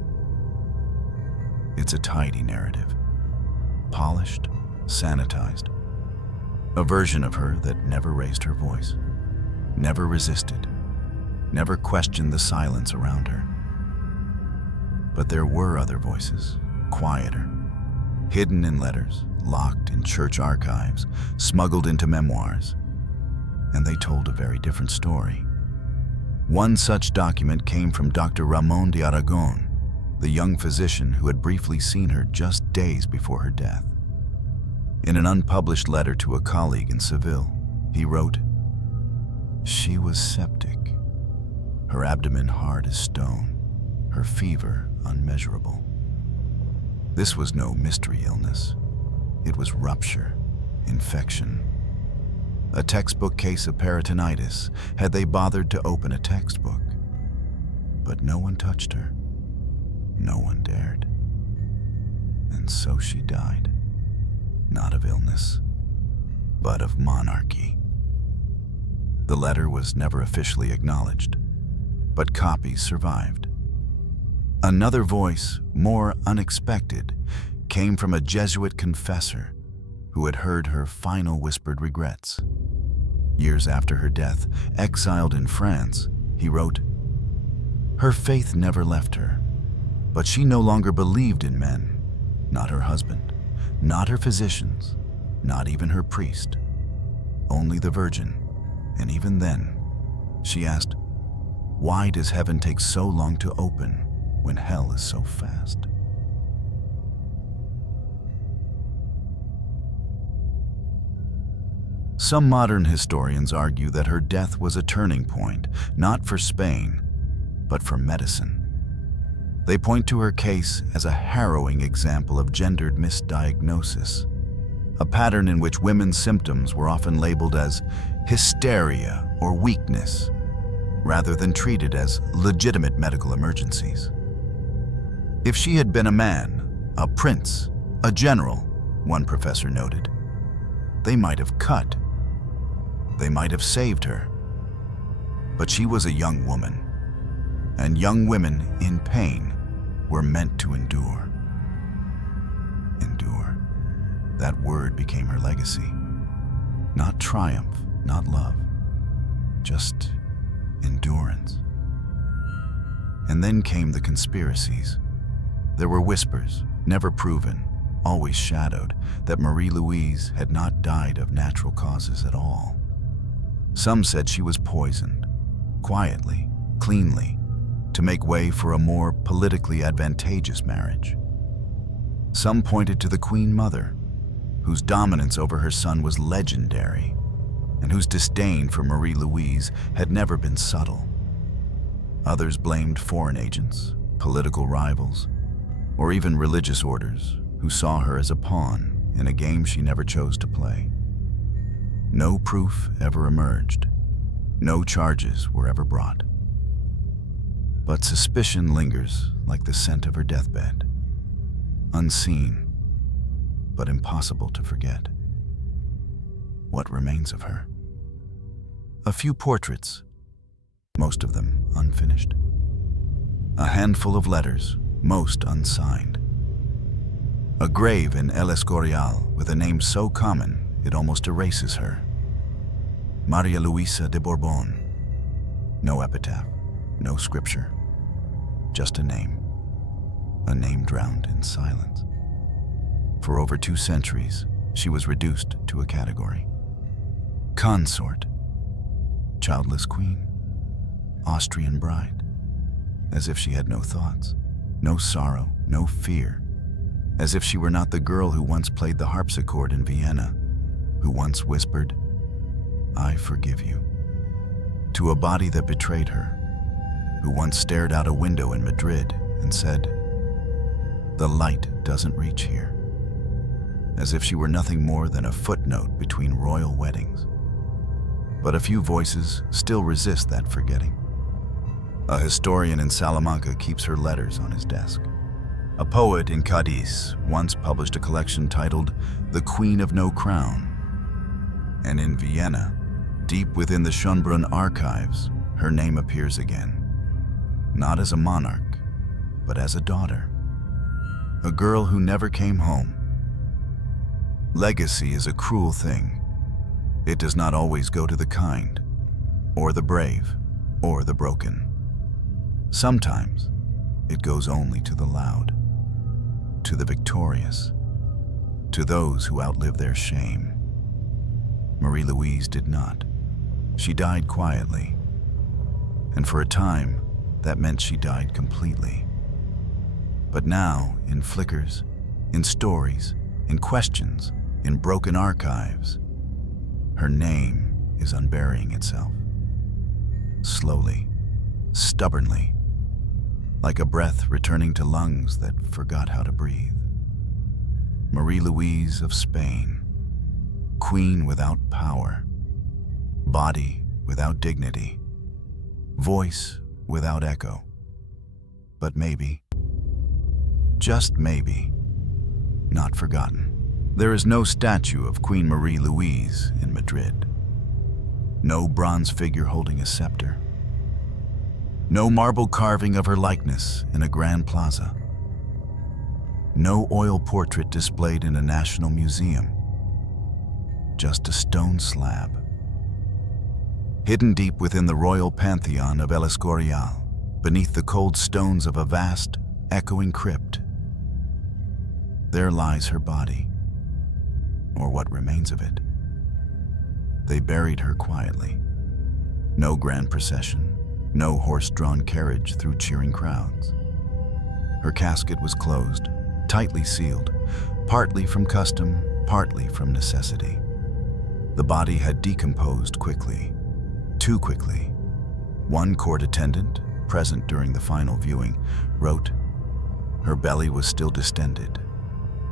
It's a tidy narrative, polished, sanitized. A version of her that never raised her voice, never resisted, never questioned the silence around her. But there were other voices, quieter, hidden in letters, locked in church archives, smuggled into memoirs, and they told a very different story. One such document came from Dr. Ramon de Aragon, the young physician who had briefly seen her just days before her death. In an unpublished letter to a colleague in Seville, he wrote, "She was septic, her abdomen hard as stone, her fever unmeasurable. This was no mystery illness. It was rupture, infection. A textbook case of peritonitis, had they bothered to open a textbook. But no one touched her. No one dared. And so she died, not of illness, but of monarchy." The letter was never officially acknowledged, but copies survived. Another voice, more unexpected, came from a Jesuit confessor who had heard her final whispered regrets. Years after her death, exiled in France, he wrote, "Her faith never left her, but she no longer believed in men, not her husband, not her physicians, not even her priest, only the Virgin, and even then, she asked, 'Why does heaven take so long to open when hell is so fast?'" Some modern historians argue that her death was a turning point, not for Spain, but for medicine. They point to her case as a harrowing example of gendered misdiagnosis, a pattern in which women's symptoms were often labeled as hysteria or weakness, rather than treated as legitimate medical emergencies. If she had been a man, a prince, a general, one professor noted, they might have cut. They might have saved her. But she was a young woman, and young women in pain were meant to endure. Endure. That word became her legacy. Not triumph, not love, just endurance. And then came the conspiracies. There were whispers, never proven, always shadowed, that Marie-Louise had not died of natural causes at all. Some said she was poisoned, quietly, cleanly, to make way for a more politically advantageous marriage. Some pointed to the Queen Mother, whose dominance over her son was legendary, and whose disdain for Marie-Louise had never been subtle. Others blamed foreign agents, political rivals, or even religious orders who saw her as a pawn in a game she never chose to play. No proof ever emerged. No charges were ever brought. But suspicion lingers like the scent of her deathbed, unseen, but impossible to forget. What remains of her? A few portraits, most of them unfinished. A handful of letters, most unsigned. A grave in El Escorial with a name so common it almost erases her. Maria Luisa de Borbon. No epitaph, no scripture, just a name drowned in silence. For over 2 centuries, she was reduced to a category. Consort, childless queen, Austrian bride, as if she had no thoughts, no sorrow, no fear, as if she were not the girl who once played the harpsichord in Vienna, who once whispered, "I forgive you," to a body that betrayed her, who once stared out a window in Madrid and said, "The light doesn't reach here," as if she were nothing more than a footnote between royal weddings. But a few voices still resist that forgetting. A historian in Salamanca keeps her letters on his desk. A poet in Cadiz once published a collection titled The Queen of No Crown. And in Vienna, deep within the Schönbrunn archives, her name appears again. Not as a monarch, but as a daughter. A girl who never came home. Legacy is a cruel thing. It does not always go to the kind, or the brave, or the broken. Sometimes it goes only to the loud, to the victorious, to those who outlive their shame. Marie-Louise did not. She died quietly. And for a time, that meant she died completely. But now, in flickers, in stories, in questions, in broken archives, her name is unburying itself. Slowly, stubbornly, like a breath returning to lungs that forgot how to breathe. Marie-Louise of Spain, queen without power, body without dignity, voice without echo. But maybe, just maybe, not forgotten. There is no statue of Queen Marie-Louise in Madrid. No bronze figure holding a scepter. No marble carving of her likeness in a grand plaza. No oil portrait displayed in a national museum. Just a stone slab. Hidden deep within the royal pantheon of El Escorial, beneath the cold stones of a vast, echoing crypt. There lies her body, or what remains of it. They buried her quietly. No grand procession, no horse-drawn carriage through cheering crowds. Her casket was closed, tightly sealed, partly from custom, partly from necessity. The body had decomposed quickly, too quickly. One court attendant, present during the final viewing, wrote, "Her belly was still distended.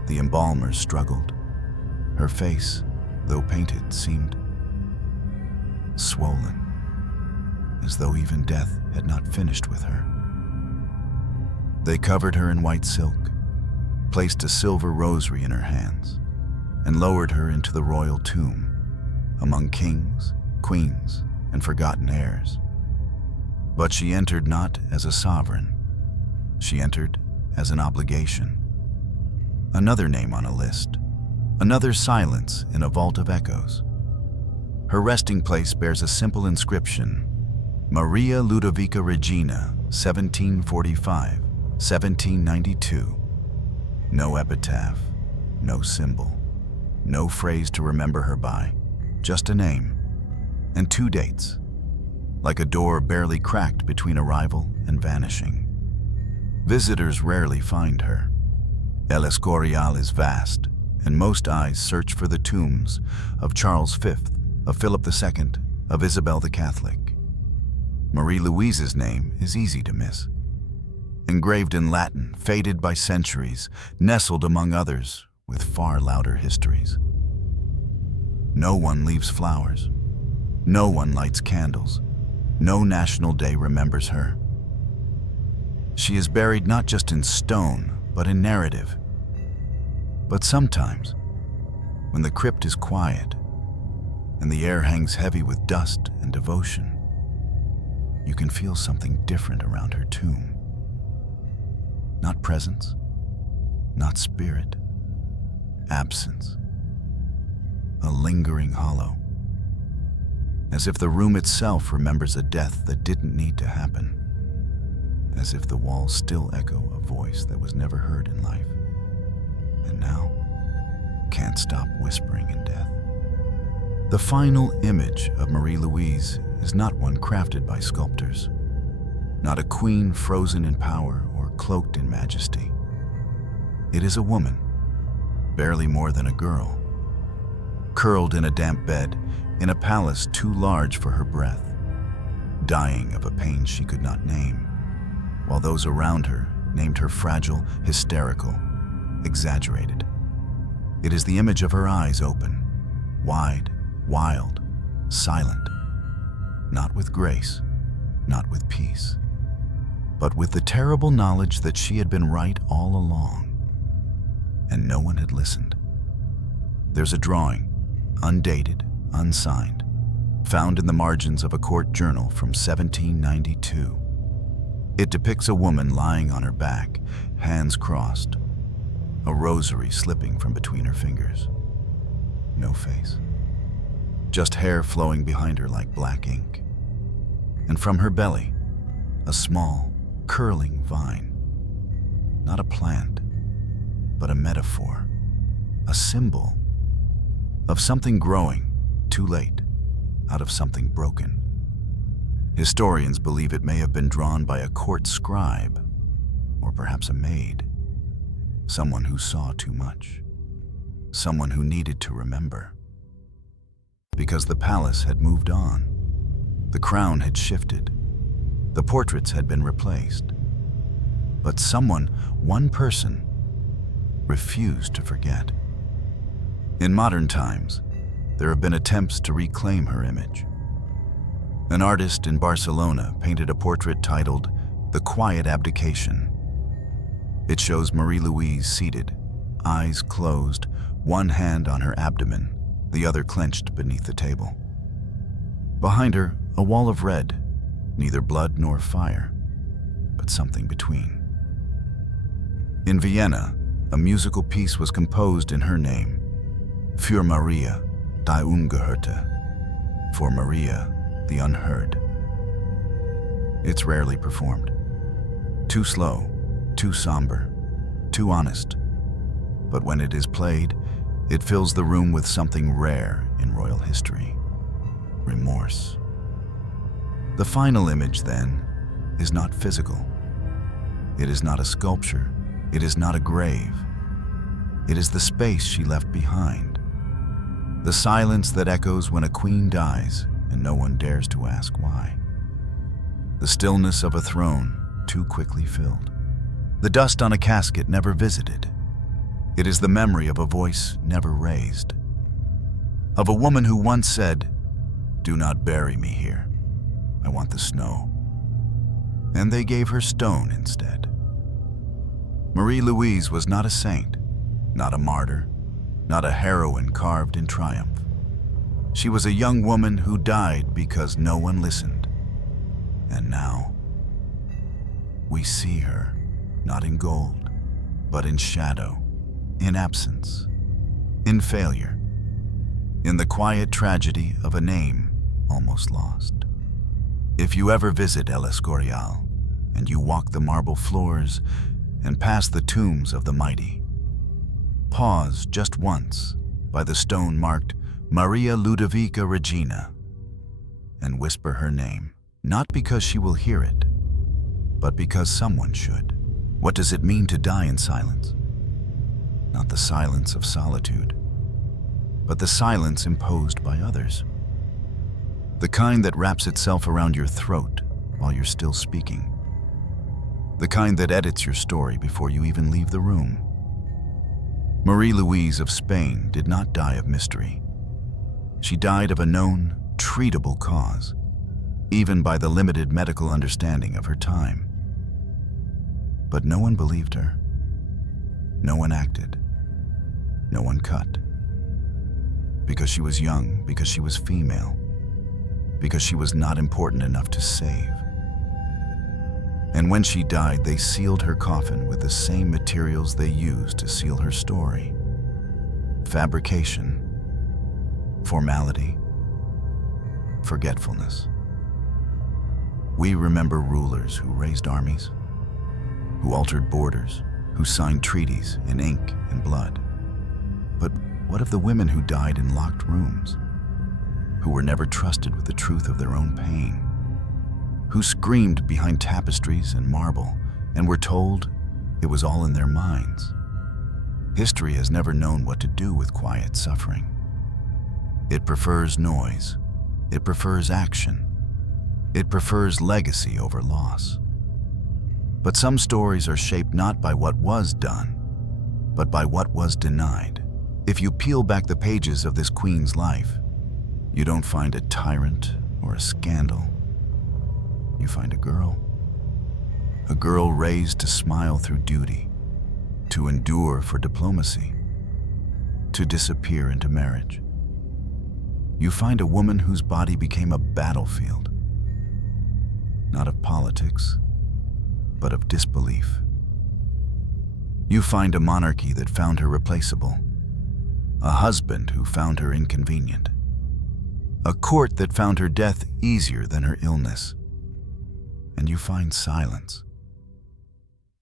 The embalmers struggled. Her face, though painted, seemed swollen, as though even death had not finished with her." They covered her in white silk, placed a silver rosary in her hands, and lowered her into the royal tomb, among kings, queens, and forgotten heirs. But she entered not as a sovereign. She entered as an obligation. Another name on a list, another silence in a vault of echoes. Her resting place bears a simple inscription: Maria Ludovica Regina, 1745-1792. No epitaph, no symbol, no phrase to remember her by, just a name and two dates, like a door barely cracked between arrival and vanishing. Visitors rarely find her. El Escorial is vast, and most eyes search for the tombs of Charles V, of Philip II, of Isabel the Catholic. Marie-Louise's name is easy to miss. Engraved in Latin, faded by centuries, nestled among others with far louder histories. No one leaves flowers. No one lights candles. No national day remembers her. She is buried not just in stone, but in narrative. But sometimes, when the crypt is quiet and the air hangs heavy with dust and devotion, you can feel something different around her tomb. Not presence, not spirit, absence. A lingering hollow, as if the room itself remembers a death that didn't need to happen, as if the walls still echo a voice that was never heard in life, and now can't stop whispering in death. The final image of Marie-Louise is not one crafted by sculptors, not a queen frozen in power or cloaked in majesty. It is a woman, barely more than a girl, curled in a damp bed in a palace too large for her breath, dying of a pain she could not name, while those around her named her fragile, hysterical, exaggerated. It is the image of her eyes open, wide, wild, silent, not with grace, not with peace, but with the terrible knowledge that she had been right all along, and no one had listened. There's a drawing, undated, unsigned, found in the margins of a court journal from 1792. It depicts a woman lying on her back, hands crossed, a rosary slipping from between her fingers. No face. Just hair flowing behind her like black ink. And from her belly, a small, curling vine. Not a plant, but a metaphor, a symbol of something growing, too late, out of something broken. Historians believe it may have been drawn by a court scribe, or perhaps a maid, someone who saw too much, someone who needed to remember. Because the palace had moved on, the crown had shifted, the portraits had been replaced, but someone, one person, refused to forget. In modern times, there have been attempts to reclaim her image. An artist in Barcelona painted a portrait titled "The Quiet Abdication." It shows Marie-Louise seated, eyes closed, one hand on her abdomen, the other clenched beneath the table. Behind her, a wall of red, neither blood nor fire, but something between. In Vienna, a musical piece was composed in her name, Für Maria, die Ungehörte, for Maria, the unheard. It's rarely performed. Too slow, too somber, too honest. But when it is played, it fills the room with something rare in royal history: remorse. The final image, then, is not physical. It is not a sculpture. It is not a grave. It is the space she left behind. The silence that echoes when a queen dies and no one dares to ask why. The stillness of a throne too quickly filled. The dust on a casket never visited. It is the memory of a voice never raised. Of a woman who once said, "Do not bury me here. I want the snow." And they gave her stone instead. Marie-Louise was not a saint, not a martyr, not a heroine carved in triumph. She was a young woman who died because no one listened. And now, we see her, not in gold, but in shadow, in absence, in failure, in the quiet tragedy of a name almost lost. If you ever visit El Escorial, and you walk the marble floors and pass the tombs of the mighty, pause just once by the stone marked Maria Ludovica Regina and whisper her name, not because she will hear it, but because someone should. What does it mean to die in silence? Not the silence of solitude, but the silence imposed by others. The kind that wraps itself around your throat while you're still speaking. The kind that edits your story before you even leave the room. Marie-Louise of Spain did not die of mystery. She died of a known, treatable cause, even by the limited medical understanding of her time. But no one believed her. No one acted. No one cut. Because she was young, because she was female, because she was not important enough to save. And when she died, they sealed her coffin with the same materials they used to seal her story. Fabrication, formality, forgetfulness. We remember rulers who raised armies, who altered borders, who signed treaties in ink and blood. But what of the women who died in locked rooms, who were never trusted with the truth of their own pain, who screamed behind tapestries and marble and were told it was all in their minds? History has never known what to do with quiet suffering. It prefers noise. It prefers action. It prefers legacy over loss. But some stories are shaped not by what was done, but by what was denied. If you peel back the pages of this queen's life, you don't find a tyrant or a scandal. You find a girl. a girl raised to smile through duty, to endure for diplomacy, to disappear into marriage. You find a woman whose body became a battlefield, not of politics, but of disbelief. You find a monarchy that found her replaceable, a husband who found her inconvenient, a court that found her death easier than her illness. And you find silence.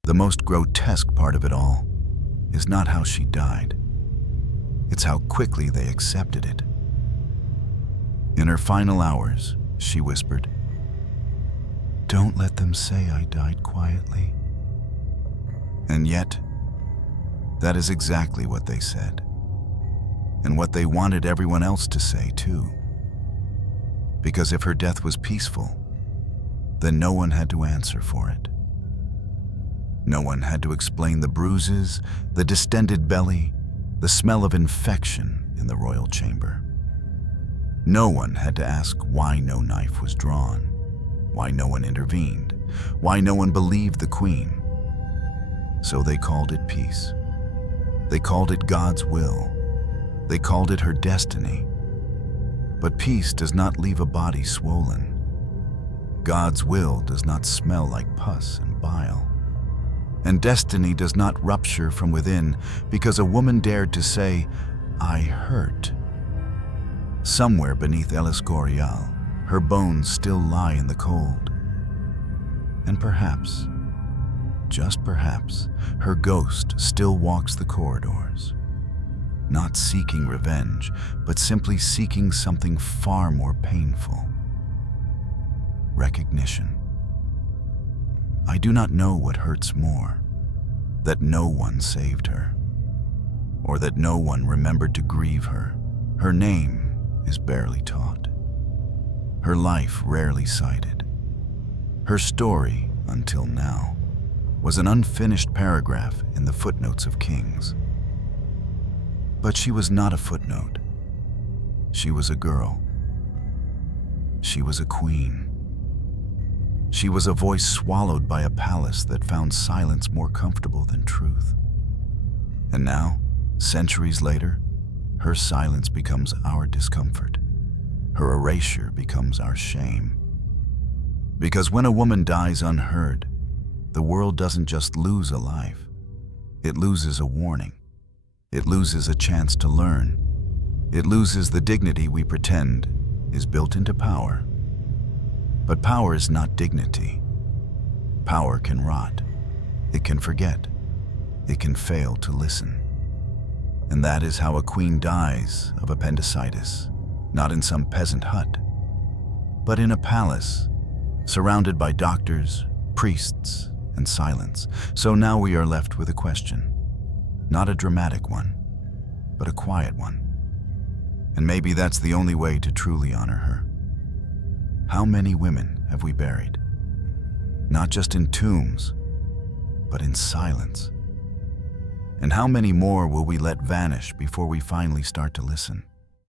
The most grotesque part of it all is not how she died. It's how quickly they accepted it. In her final hours, she whispered, "Don't let them say I died quietly." And yet, that is exactly what they said, and what they wanted everyone else to say too. Because if her death was peaceful, then no one had to answer for it. No one had to explain the bruises, the distended belly, the smell of infection in the royal chamber. No one had to ask why no knife was drawn, why no one intervened, why no one believed the queen. So they called it peace. They called it God's will. They called it her destiny. But peace does not leave a body swollen. God's will does not smell like pus and bile. And destiny does not rupture from within because a woman dared to say, "I hurt." Somewhere beneath El Escorial, her bones still lie in the cold. And perhaps, just perhaps, her ghost still walks the corridors, not seeking revenge, but simply seeking something far more painful: recognition. I do not know what hurts more, that no one saved her, or that no one remembered to grieve her. Her name is barely taught, her life rarely cited. Her story, until now, was an unfinished paragraph in the footnotes of kings. But she was not a footnote. She was a girl. She was a queen. She was a voice swallowed by a palace that found silence more comfortable than truth. And now, centuries later, her silence becomes our discomfort. Her erasure becomes our shame. Because when a woman dies unheard, the world doesn't just lose a life. It loses a warning. It loses a chance to learn. It loses the dignity we pretend is built into power. But power is not dignity. Power can rot. It can forget. It can fail to listen. And that is how a queen dies of appendicitis, not in some peasant hut, but in a palace, surrounded by doctors, priests, and silence. So now we are left with a question, not a dramatic one, but a quiet one. And maybe that's the only way to truly honor her. How many women have we buried? Not just in tombs, but in silence. And how many more will we let vanish before we finally start to listen?